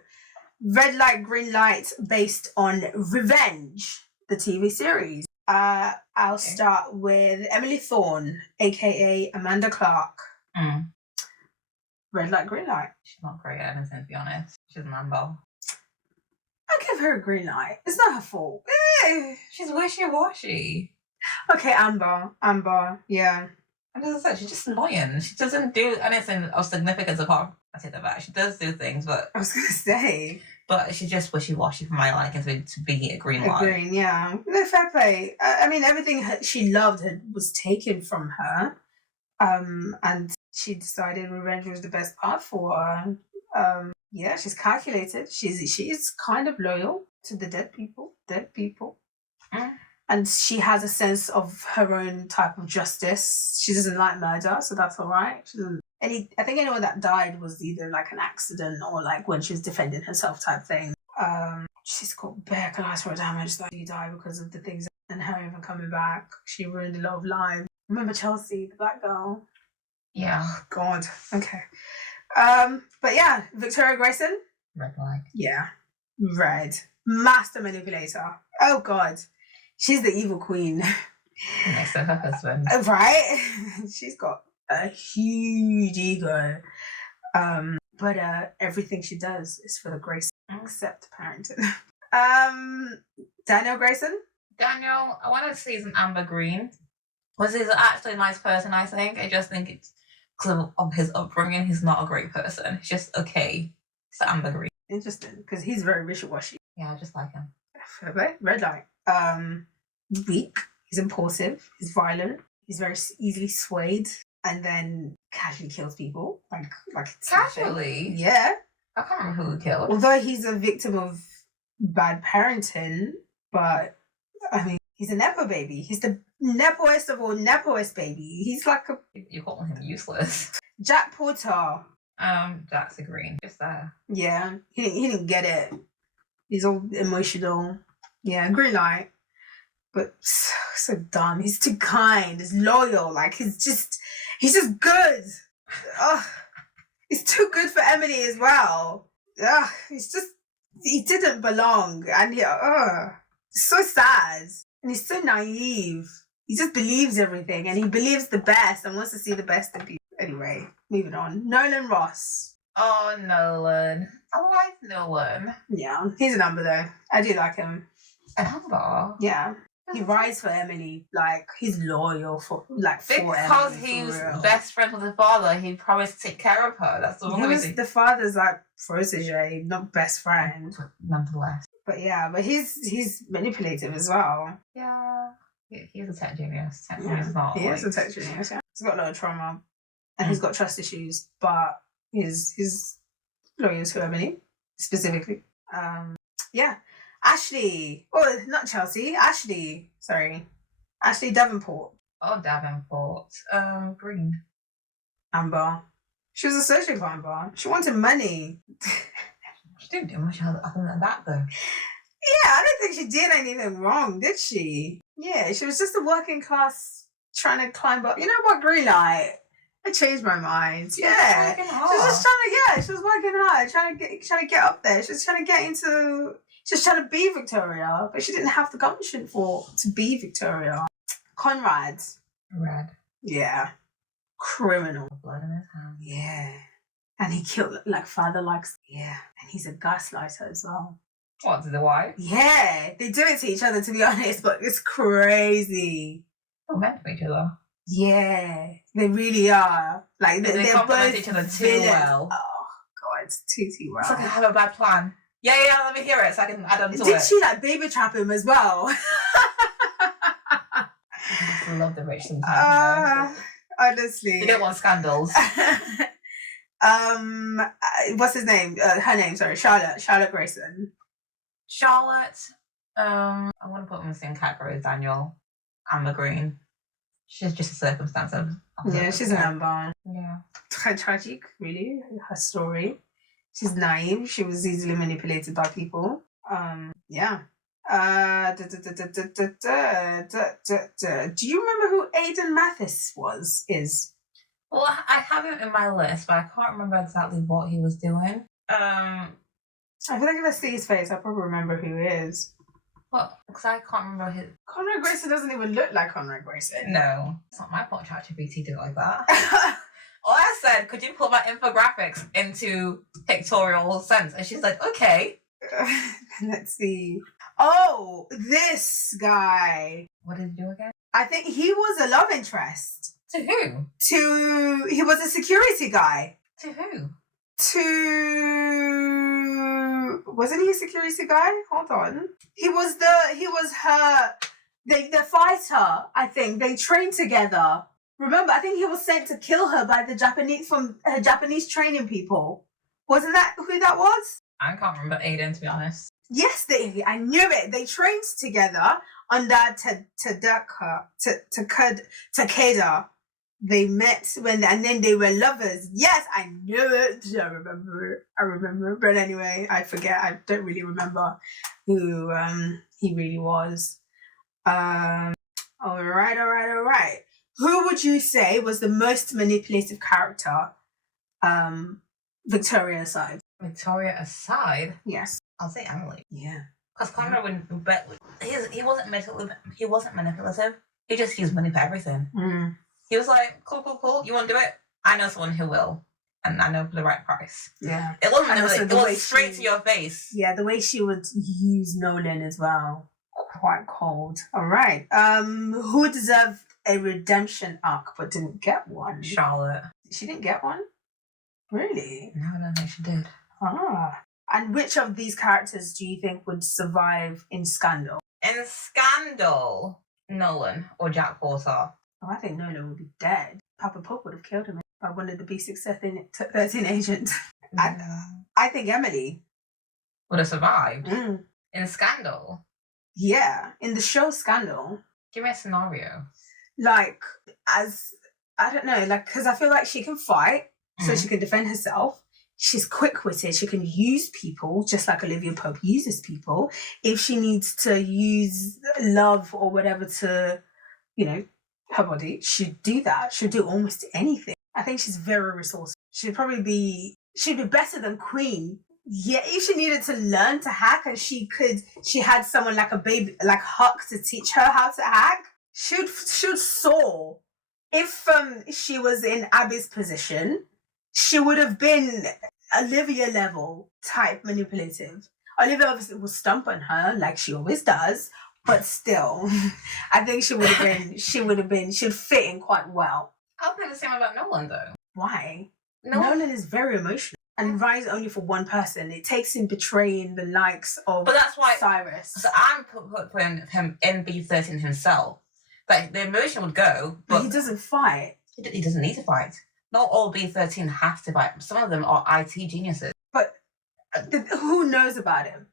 red light, green light based on Revenge, the TV series. I'll start with Emily Thorne, aka Amanda Clark. Red light, green light. She's not great at anything, to be honest. She's an Amber. I'll give her a green light. It's not her fault. She's wishy-washy. Okay, Amber, yeah. And as I said, she's just annoying. She doesn't do anything of significance apart. I take that back. She does do things, but I was gonna say, but she's just wishy-washy for my liking to be a green light. Green, yeah. No, fair play. I mean, everything she loved was taken from her, and she decided revenge was the best path for her. Yeah, she's calculated. She is kind of loyal to the dead people. And she has a sense of her own type of justice. She doesn't like murder, so that's all right. She doesn't. I think anyone that died was either like an accident or like when she was defending herself type thing. She's got bare collateral damage that she died because of the things and her even coming back. She ruined a lot of lives. Remember Chelsea, the black girl? Yeah. Oh, God. Okay. But yeah, Victoria Grayson. Red light. Yeah. Red. Master manipulator. Oh God. She's the evil queen. Next to her husband. Right? She's got a huge ego. But everything she does is for the grace, except parenting. Daniel Grayson? Daniel, I want to say he's an amber green. Because he's actually a nice person, I think. I just think it's because of his upbringing, he's not a great person. He's just okay. He's amber green. Interesting, because he's very wishy-washy. Yeah, I just like him. Red light. Weak. He's impulsive. He's violent. He's very easily swayed, and then casually kills people. Like Casually? Yeah. I can't remember who he killed. Although he's a victim of bad parenting, but I mean, he's a nepo baby. He's the nepoest of all nepoest baby. He's like a... You call him useless. Jack Porter. Jack's a green. Just there. Yeah, he didn't get it. He's all emotional. Yeah, green light. But so dumb. He's too kind. He's loyal. Like, he's just good. Ugh. He's too good for Emily as well. Ugh. He didn't belong. And so sad. And he's so naive. He just believes everything. And he believes the best and wants to see the best in people. Anyway, moving on. Nolan Ross. Oh, Nolan. I like Nolan. Yeah, he's a number though. I do like him. An amber? Yeah. He rides for Emily, like he's loyal for because Emily, he's best friends with his father. He promised to take care of her. That's the one reason. The father's like protege, not best friend. But nonetheless. But yeah, but he's manipulative as well. Yeah, he's a tech genius. He is a tech genius. Yeah. He's got a lot of trauma, and he's got trust issues. But he's loyal to Emily specifically. Yeah. Ashley. Oh, not Chelsea. Ashley. Sorry. Ashley Davenport. Oh, Davenport. Green. Amber. She was a social climber. She wanted money. She didn't do much other than that, though. Yeah, I don't think she did anything wrong, did she? Yeah, she was just a working class trying to climb up. You know what, green light? I changed my mind. Yeah. She was just she was working hard, trying to get up there. She was trying to get into... She was trying to be Victoria, but she didn't have the gumption to be Victoria. Conrad. Red. Yeah. Criminal. Blood in his hand. Yeah. And he killed, like, father likes... Yeah. And he's a gaslighter as well. What, to the wife? Yeah. They do it to each other, to be honest, but it's crazy. They're meant to each other. Yeah. They really are. Like, they complement both each other too well. Oh, God. Too well. It's like I have a bad plan. Yeah, let me hear it so I can add on to it. Did she like baby trap him as well? I love the rich sometimes. Honestly. You don't want scandals. What's his name? Her name, sorry, Charlotte Grayson. Charlotte. I want to put him in the same category as Daniel. Amber Green. She's just a circumstance of... Yeah, she's an Amber. Yeah. Tragic, really, her story. She's naive. She was easily manipulated by people. Yeah. Do you remember who Aidan Mathis is? Well, I have him in my list, but I can't remember exactly what he was doing. I feel like if I see his face, I'll probably remember who he is. Well, because I can't remember his... Conrad Grayson doesn't even look like Conrad Grayson. No. It's not my fault ChatGPT did it like that. All I said, could you put my infographics into pictorial sense? And she's like, okay. Let's see. Oh, this guy. What did he do again? I think he was a love interest. To who? He was a security guy. To who? Wasn't he a security guy? Hold on. He was the fighter, I think. They trained together. Remember, I think he was sent to kill her by the Japanese training people. Wasn't that who that was? I can't remember Aiden, to be honest. Yes, I knew it. They trained together under Takeda. They met and then they were lovers. Yes, I knew it. I remember. But anyway, I forget. I don't really remember who he really was. All right. Who would you say was the most manipulative character? Victoria aside. Victoria aside? Yes. I'll say Emily. Yeah. Because Conrad wouldn't bet. He wasn't manipulative. He just used money for everything. Mm. He was like, cool. You want to do it? I know someone who will. And I know for the right price. Yeah. It wasn't And also it the way was straight to your face. Yeah, the way she would use Nolan as well. Quite cold. All right. Who deserved a redemption arc but didn't get one? Charlotte. She didn't get one? Really? No, I don't think she did. Ah. And which of these characters do you think would survive in Scandal? In Scandal, Nolan or Jack Porter. Oh, I think Nolan would be dead. Papa Pope would have killed him by one of the B613 agents. I think Emily would have survived. Mm. In Scandal? Yeah, in the show Scandal. Give me a scenario. Like, I don't know, like, because I feel like she can fight, so she can defend herself. She's quick-witted. She can use people, just like Olivia Pope uses people. If she needs to use love or whatever to, her body, she'd do that. She'd do almost anything. I think she's very resourceful. She'd be better than Queen. Yeah, if she needed to learn to hack and she had someone like a baby, like Huck, to teach her how to hack, she'd soar. If she was in Abby's position, she would have been Olivia level type manipulative. Olivia obviously will stump on her like she always does, but still, I think she'd fit in quite well. I don't think the same about Nolan though. Why? Nolan is very emotional and rise only for one person. It takes him betraying the likes of but that's why Cyrus. So I'm putting him in B13 himself. Like the emotion would go, but he doesn't fight. He doesn't need to fight. Not all B13 have to fight. Some of them are IT geniuses. But who knows about him?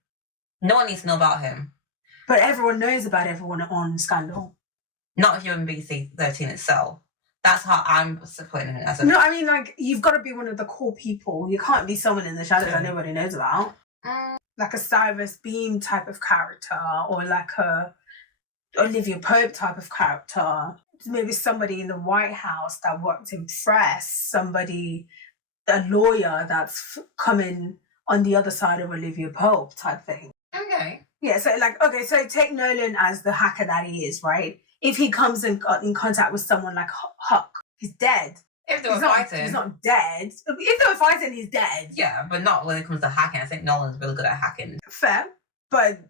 No one needs to know about him. But everyone knows about everyone on Scandal. Not if you're in BC13 itself. That's how I'm putting him as a... No, I mean, like, you've got to be one of the core people. You can't be someone in the shadows that nobody knows about. Like a Cyrus Beam type of character, or like a Olivia Pope type of character. Maybe somebody in the White House that worked in press, a lawyer that's coming on the other side of Olivia Pope type thing. Okay. Yeah, so so take Nolan as the hacker that he is, right? If he comes in contact with someone like Huck, he's dead. If they were fighting. He's not dead. If they were fighting, he's dead. Yeah, but not when it comes to hacking. I think Nolan's really good at hacking. Fair, but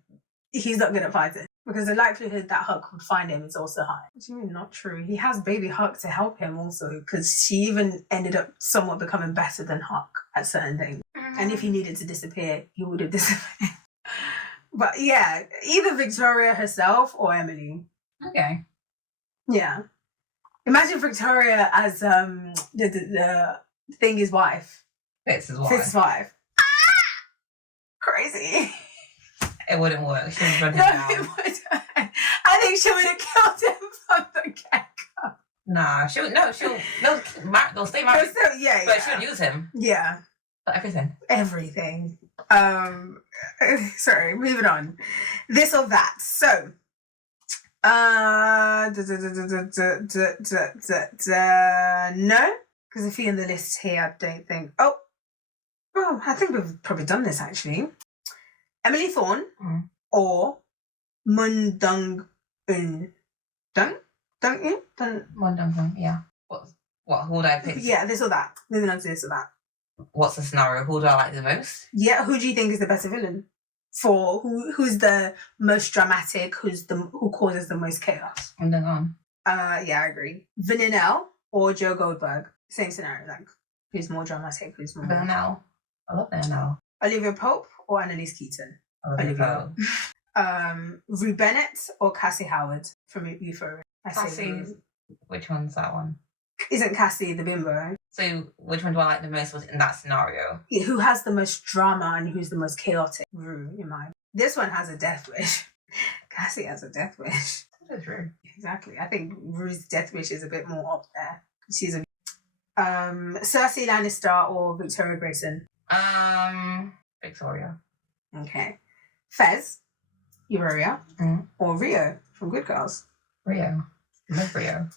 he's not good at fighting. Because the likelihood that Huck would find him is also high. What do you mean not true? He has baby Huck to help him also, because she even ended up somewhat becoming better than Huck at certain things. And if he needed to disappear, he would have disappeared. But yeah, either Victoria herself or Emily. Okay. Yeah. Imagine Victoria as the Thingy's wife. Fitz's wife. Fitz's wife. Crazy. It wouldn't work. She would run him No, down. it wouldn't. I think she would have killed him from the get-go. Nah, they'll stay married. But she would use him. Yeah. For everything. Everything. Sorry, moving on. This or that. So, no, because if you're in the list here, I don't think. Oh, I think we've probably done this actually. Emily Thorne or Moon-Dong Eun. Moon-Dong Eun, yeah. What? Who would I pick? Yeah, this or that. Moving on to this or that. What's the scenario? Who do I like the most? Yeah, who do you think is the better villain? For who's the most dramatic? Who causes the most chaos? Moon-Dong Eun. Yeah, I agree. Villanelle or Joe Goldberg? Same scenario. Like, who's more dramatic? Who's more? Villanelle. I love Villanelle. Olivia Pope or Annalise Keaton? Olivia Pope. Rue Bennett or Cassie Howard from Euphoria? Cassie. Which one's that one? Isn't Cassie the bimbo? So which one do I like the most was in that scenario? Yeah, who has the most drama and who's the most chaotic? Rue, in mind. This one has a death wish. Cassie has a death wish. That is Rue. Exactly. I think Rue's death wish is a bit more up there. She's a Cersei Lannister or Victoria Grayson? Victoria. Okay. Fez, Euphoria, or Rio from Good Girls? Rio. I love Rio.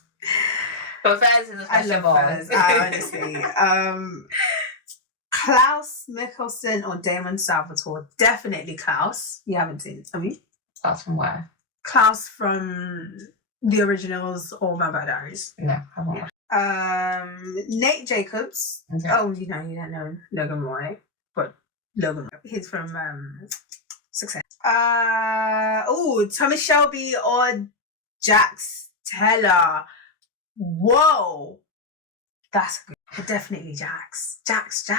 But Fez is a I special love boy. Fez, honestly. Klaus Mikkelsen or Damon Salvatore? Definitely Klaus. You haven't seen it, have you? Klaus from where? Klaus from The originals or Vampire Diaries? No, I won't. Nate Jacobs. Okay. Oh, you don't know Logan Roy, but Logan. He's from Success. Tommy Shelby or Jax Teller. Whoa, that's good. Definitely Jax. Jax.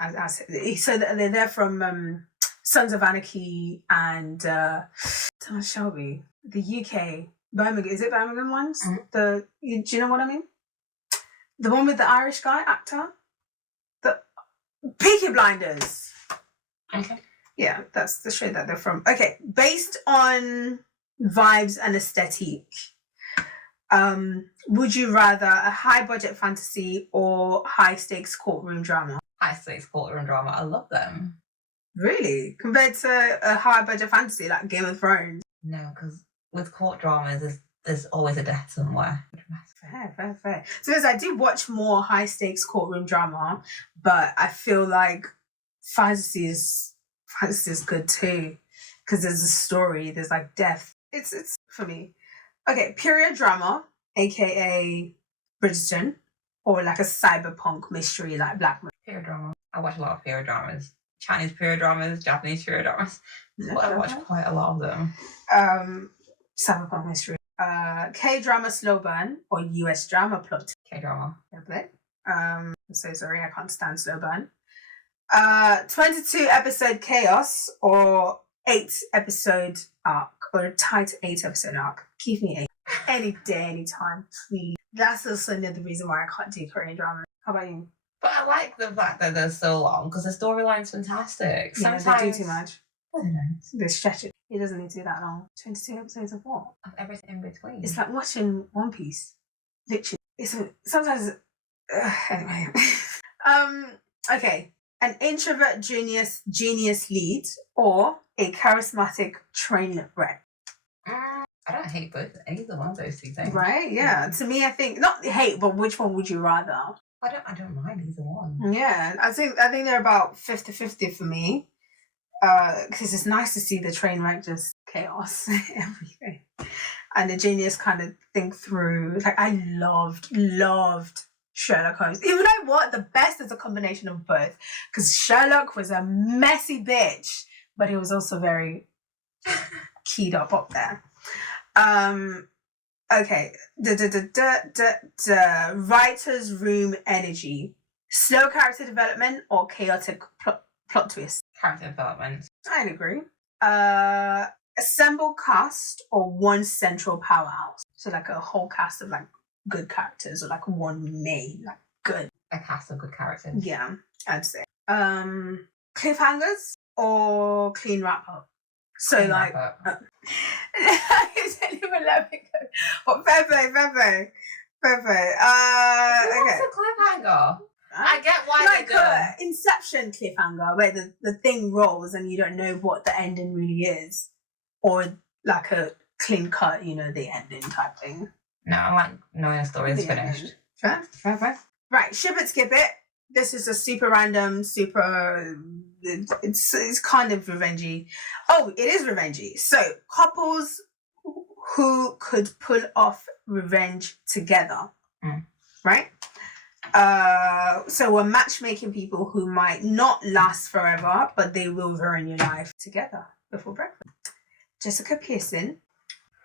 I said, so they're from Sons of Anarchy and Thomas Shelby, the UK Birmingham. Is it Birmingham ones? Do you know what I mean? The one with the Irish guy actor, the Peaky Blinders. Okay. Yeah, that's the show that they're from. Okay, based on vibes and aesthetic, would you rather a high budget fantasy or high stakes courtroom drama? High stakes courtroom drama. I love them. Really? Compared to a high budget fantasy like Game of Thrones? No, because with court dramas, there's always a death somewhere. Fair. So I do watch more high stakes courtroom drama, but I feel like fantasy is good too, because there's a story, there's like death. It's for me. Okay, period drama, aka Bridgerton, or like a cyberpunk mystery like Black Mirror. Period drama. I watch a lot of period dramas. Chinese period dramas, Japanese period dramas. I watch quite a lot of them. Cyberpunk mystery. K-drama slow burn or US drama plot. K-drama. I'm so sorry, I can't stand slow burn. 22 episode chaos or 8 episode arc, or a tight 8 episode arc. Give me 8 any day, anytime, please. That's also another reason why I can't do Korean drama. How about you? But I like the fact that they're so long because the storyline's fantastic. Yeah, Sometimes they do too much. I don't know. They stretch it. It doesn't need to be that long. 22 episodes of what? Of everything in between. It's like watching One Piece. Literally. Sometimes. Anyway. Okay. An introvert genius lead or a charismatic train wreck. I don't hate both. Either one of those two things. Right? Yeah. To me, I think not hate, but which one would you rather? I don't mind either one. Yeah, I think they're about 50-50 for me. Because it's nice to see the train wreck, just chaos, everything, and the genius kind of think through. Like I loved Sherlock Holmes. Even though what the best is a combination of both, because Sherlock was a messy bitch, but he was also very keyed up there. Okay, the writer's room energy, slow character development or chaotic plot twist. Character development. I'd agree. Assemble cast or one central powerhouse. So like a whole cast of like good characters or like one main, like good. A cast of good characters. Yeah, I'd say. Cliffhangers or clean wrap up. So clean like But Pepe. Okay. What's a cliffhanger? I get why like they're good. Inception cliffhanger where the thing rolls and you don't know what the ending really is, or like a clean cut, the ending type thing. No, I like knowing a story is finished. Fair. Right, ship it, skip it. This is a super random, it's kind of revengey. Oh, it is revengey. So couples who could pull off revenge together, right? So we're matchmaking people who might not last forever, but they will ruin your life together before breakfast. Jessica Pearson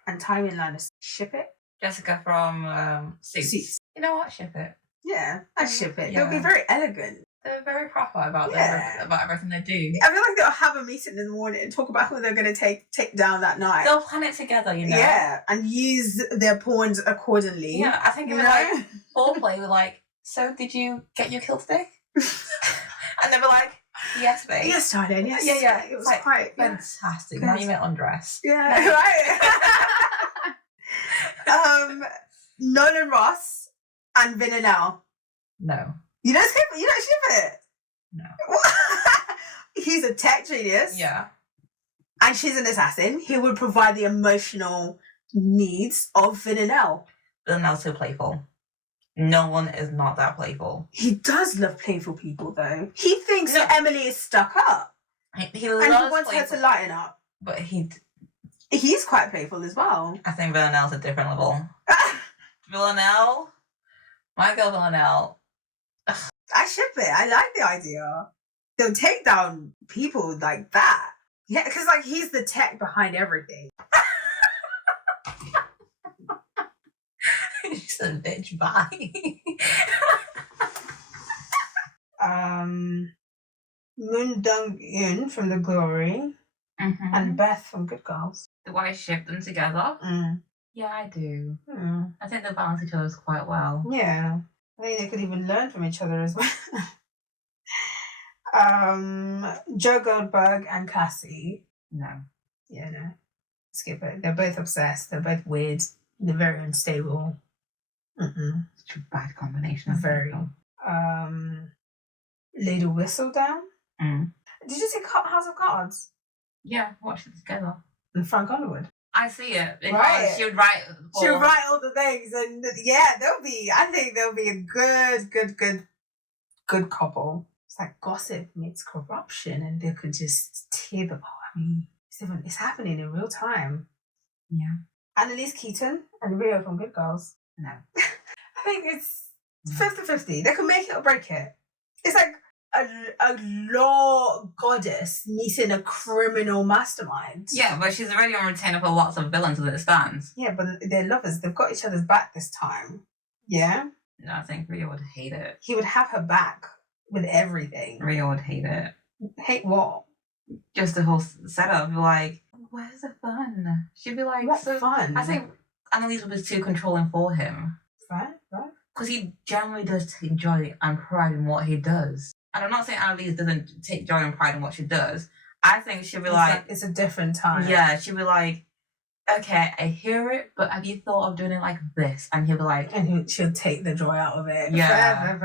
and Tywin Lannister. Ship it. Jessica from Suits. You know what? Ship it. Yeah, I ship it. Yeah. They'll be very elegant. They're very proper about about everything they do. I feel like they'll have a meeting in the morning and talk about who they're going to take down that night. They'll plan it together, Yeah, and use their pawns accordingly. Yeah, I think it was like foreplay were like, so did you get your kill today? And they were like, yes, babe. Yes, darling. Yes. Yeah. It was like, quite fantastic. Now you meant undress. Yeah, right. Nolan Ross and Villanelle. No. You don't ship it? No. He's a tech genius. Yeah. And she's an assassin. He would provide the emotional needs of Villanelle. Villanelle's so playful. No one is not that playful. He does love playful people, though. He thinks that Emily is stuck up. He loves and he wants her to lighten up. But he He's quite playful as well. I think Villanelle's a different level. Villanelle? My girl Villanelle. I ship it. I like the idea. They'll take down people like that. Yeah, because like he's the tech behind everything. She's a bitch. Bye. Moon-Dong Eun from The Glory and Beth from Good Girls. Do I ship them together? Yeah, I do. I think they balance each other quite well. Yeah. I think they could even learn from each other as well. Joe Goldberg and Cassie. No. Yeah, no. Skip it. They're both obsessed. They're both weird. They're very unstable. Such a bad combination. Very. Lady Whistledown. Did you see House of Cards? Yeah, watched it together. And Frank Underwood. I see it. Right. She would write. She would write all the things, and yeah, I think they'll be a good couple. It's like gossip meets corruption, and they could just tear them apart. I mean, it's happening in real time. Yeah. Annalise Keaton and Rio from Good Girls. No. I think it's 50-50. They can make it or break it. It's like a law goddess meeting a criminal mastermind. Yeah, but she's already on retainer for lots of villains as it stands. Yeah, but they're lovers. They've got each other's back this time. Yeah? No, I think Rio would hate it. He would have her back with everything. Rio would hate it. Hate what? Just the whole setup. Like, where's the fun? She'd be like, what fun? I think Annalise was too controlling for him. Right. Because he generally does take joy and pride in what he does. And I'm not saying Annalise doesn't take joy and pride in what she does. I think she'll be it's a different time. Yeah, she'll be like, okay, I hear it, but have you thought of doing it like this? And he'll be like... And she'll take the joy out of it. Yeah.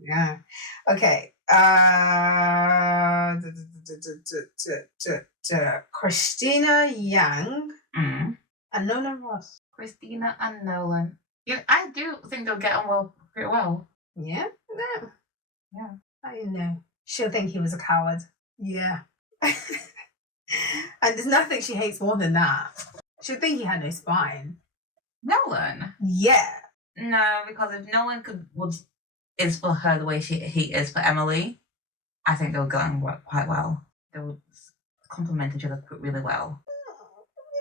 Yeah. Okay. Christina Yang and Nolan Ross. Christina and Nolan. Yeah, I do think they'll get on pretty well. Yeah? Yeah. I didn't know. She'll think he was a coward. Yeah. And there's nothing she hates more than that. She'll think he had no spine. Nolan? Yeah. No, because if Nolan is for her the way he is for Emily, I think they'll go and work quite well. They would complement each other really well.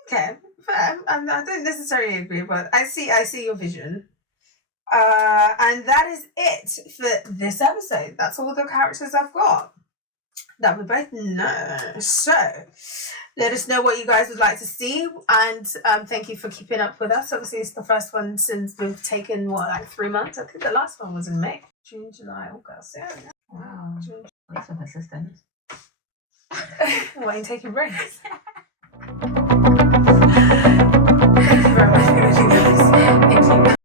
Okay, fair. I don't necessarily agree, but I see your vision. And that is it for this episode. That's all the characters I've got that we both know. So let us know what you guys would like to see, and thank you for keeping up with us. Obviously, it's the first one since we've taken 3 months. I think the last one was in May, June, July, August. Yeah. Wow. Thanks for assistance. Why are you taking breaks?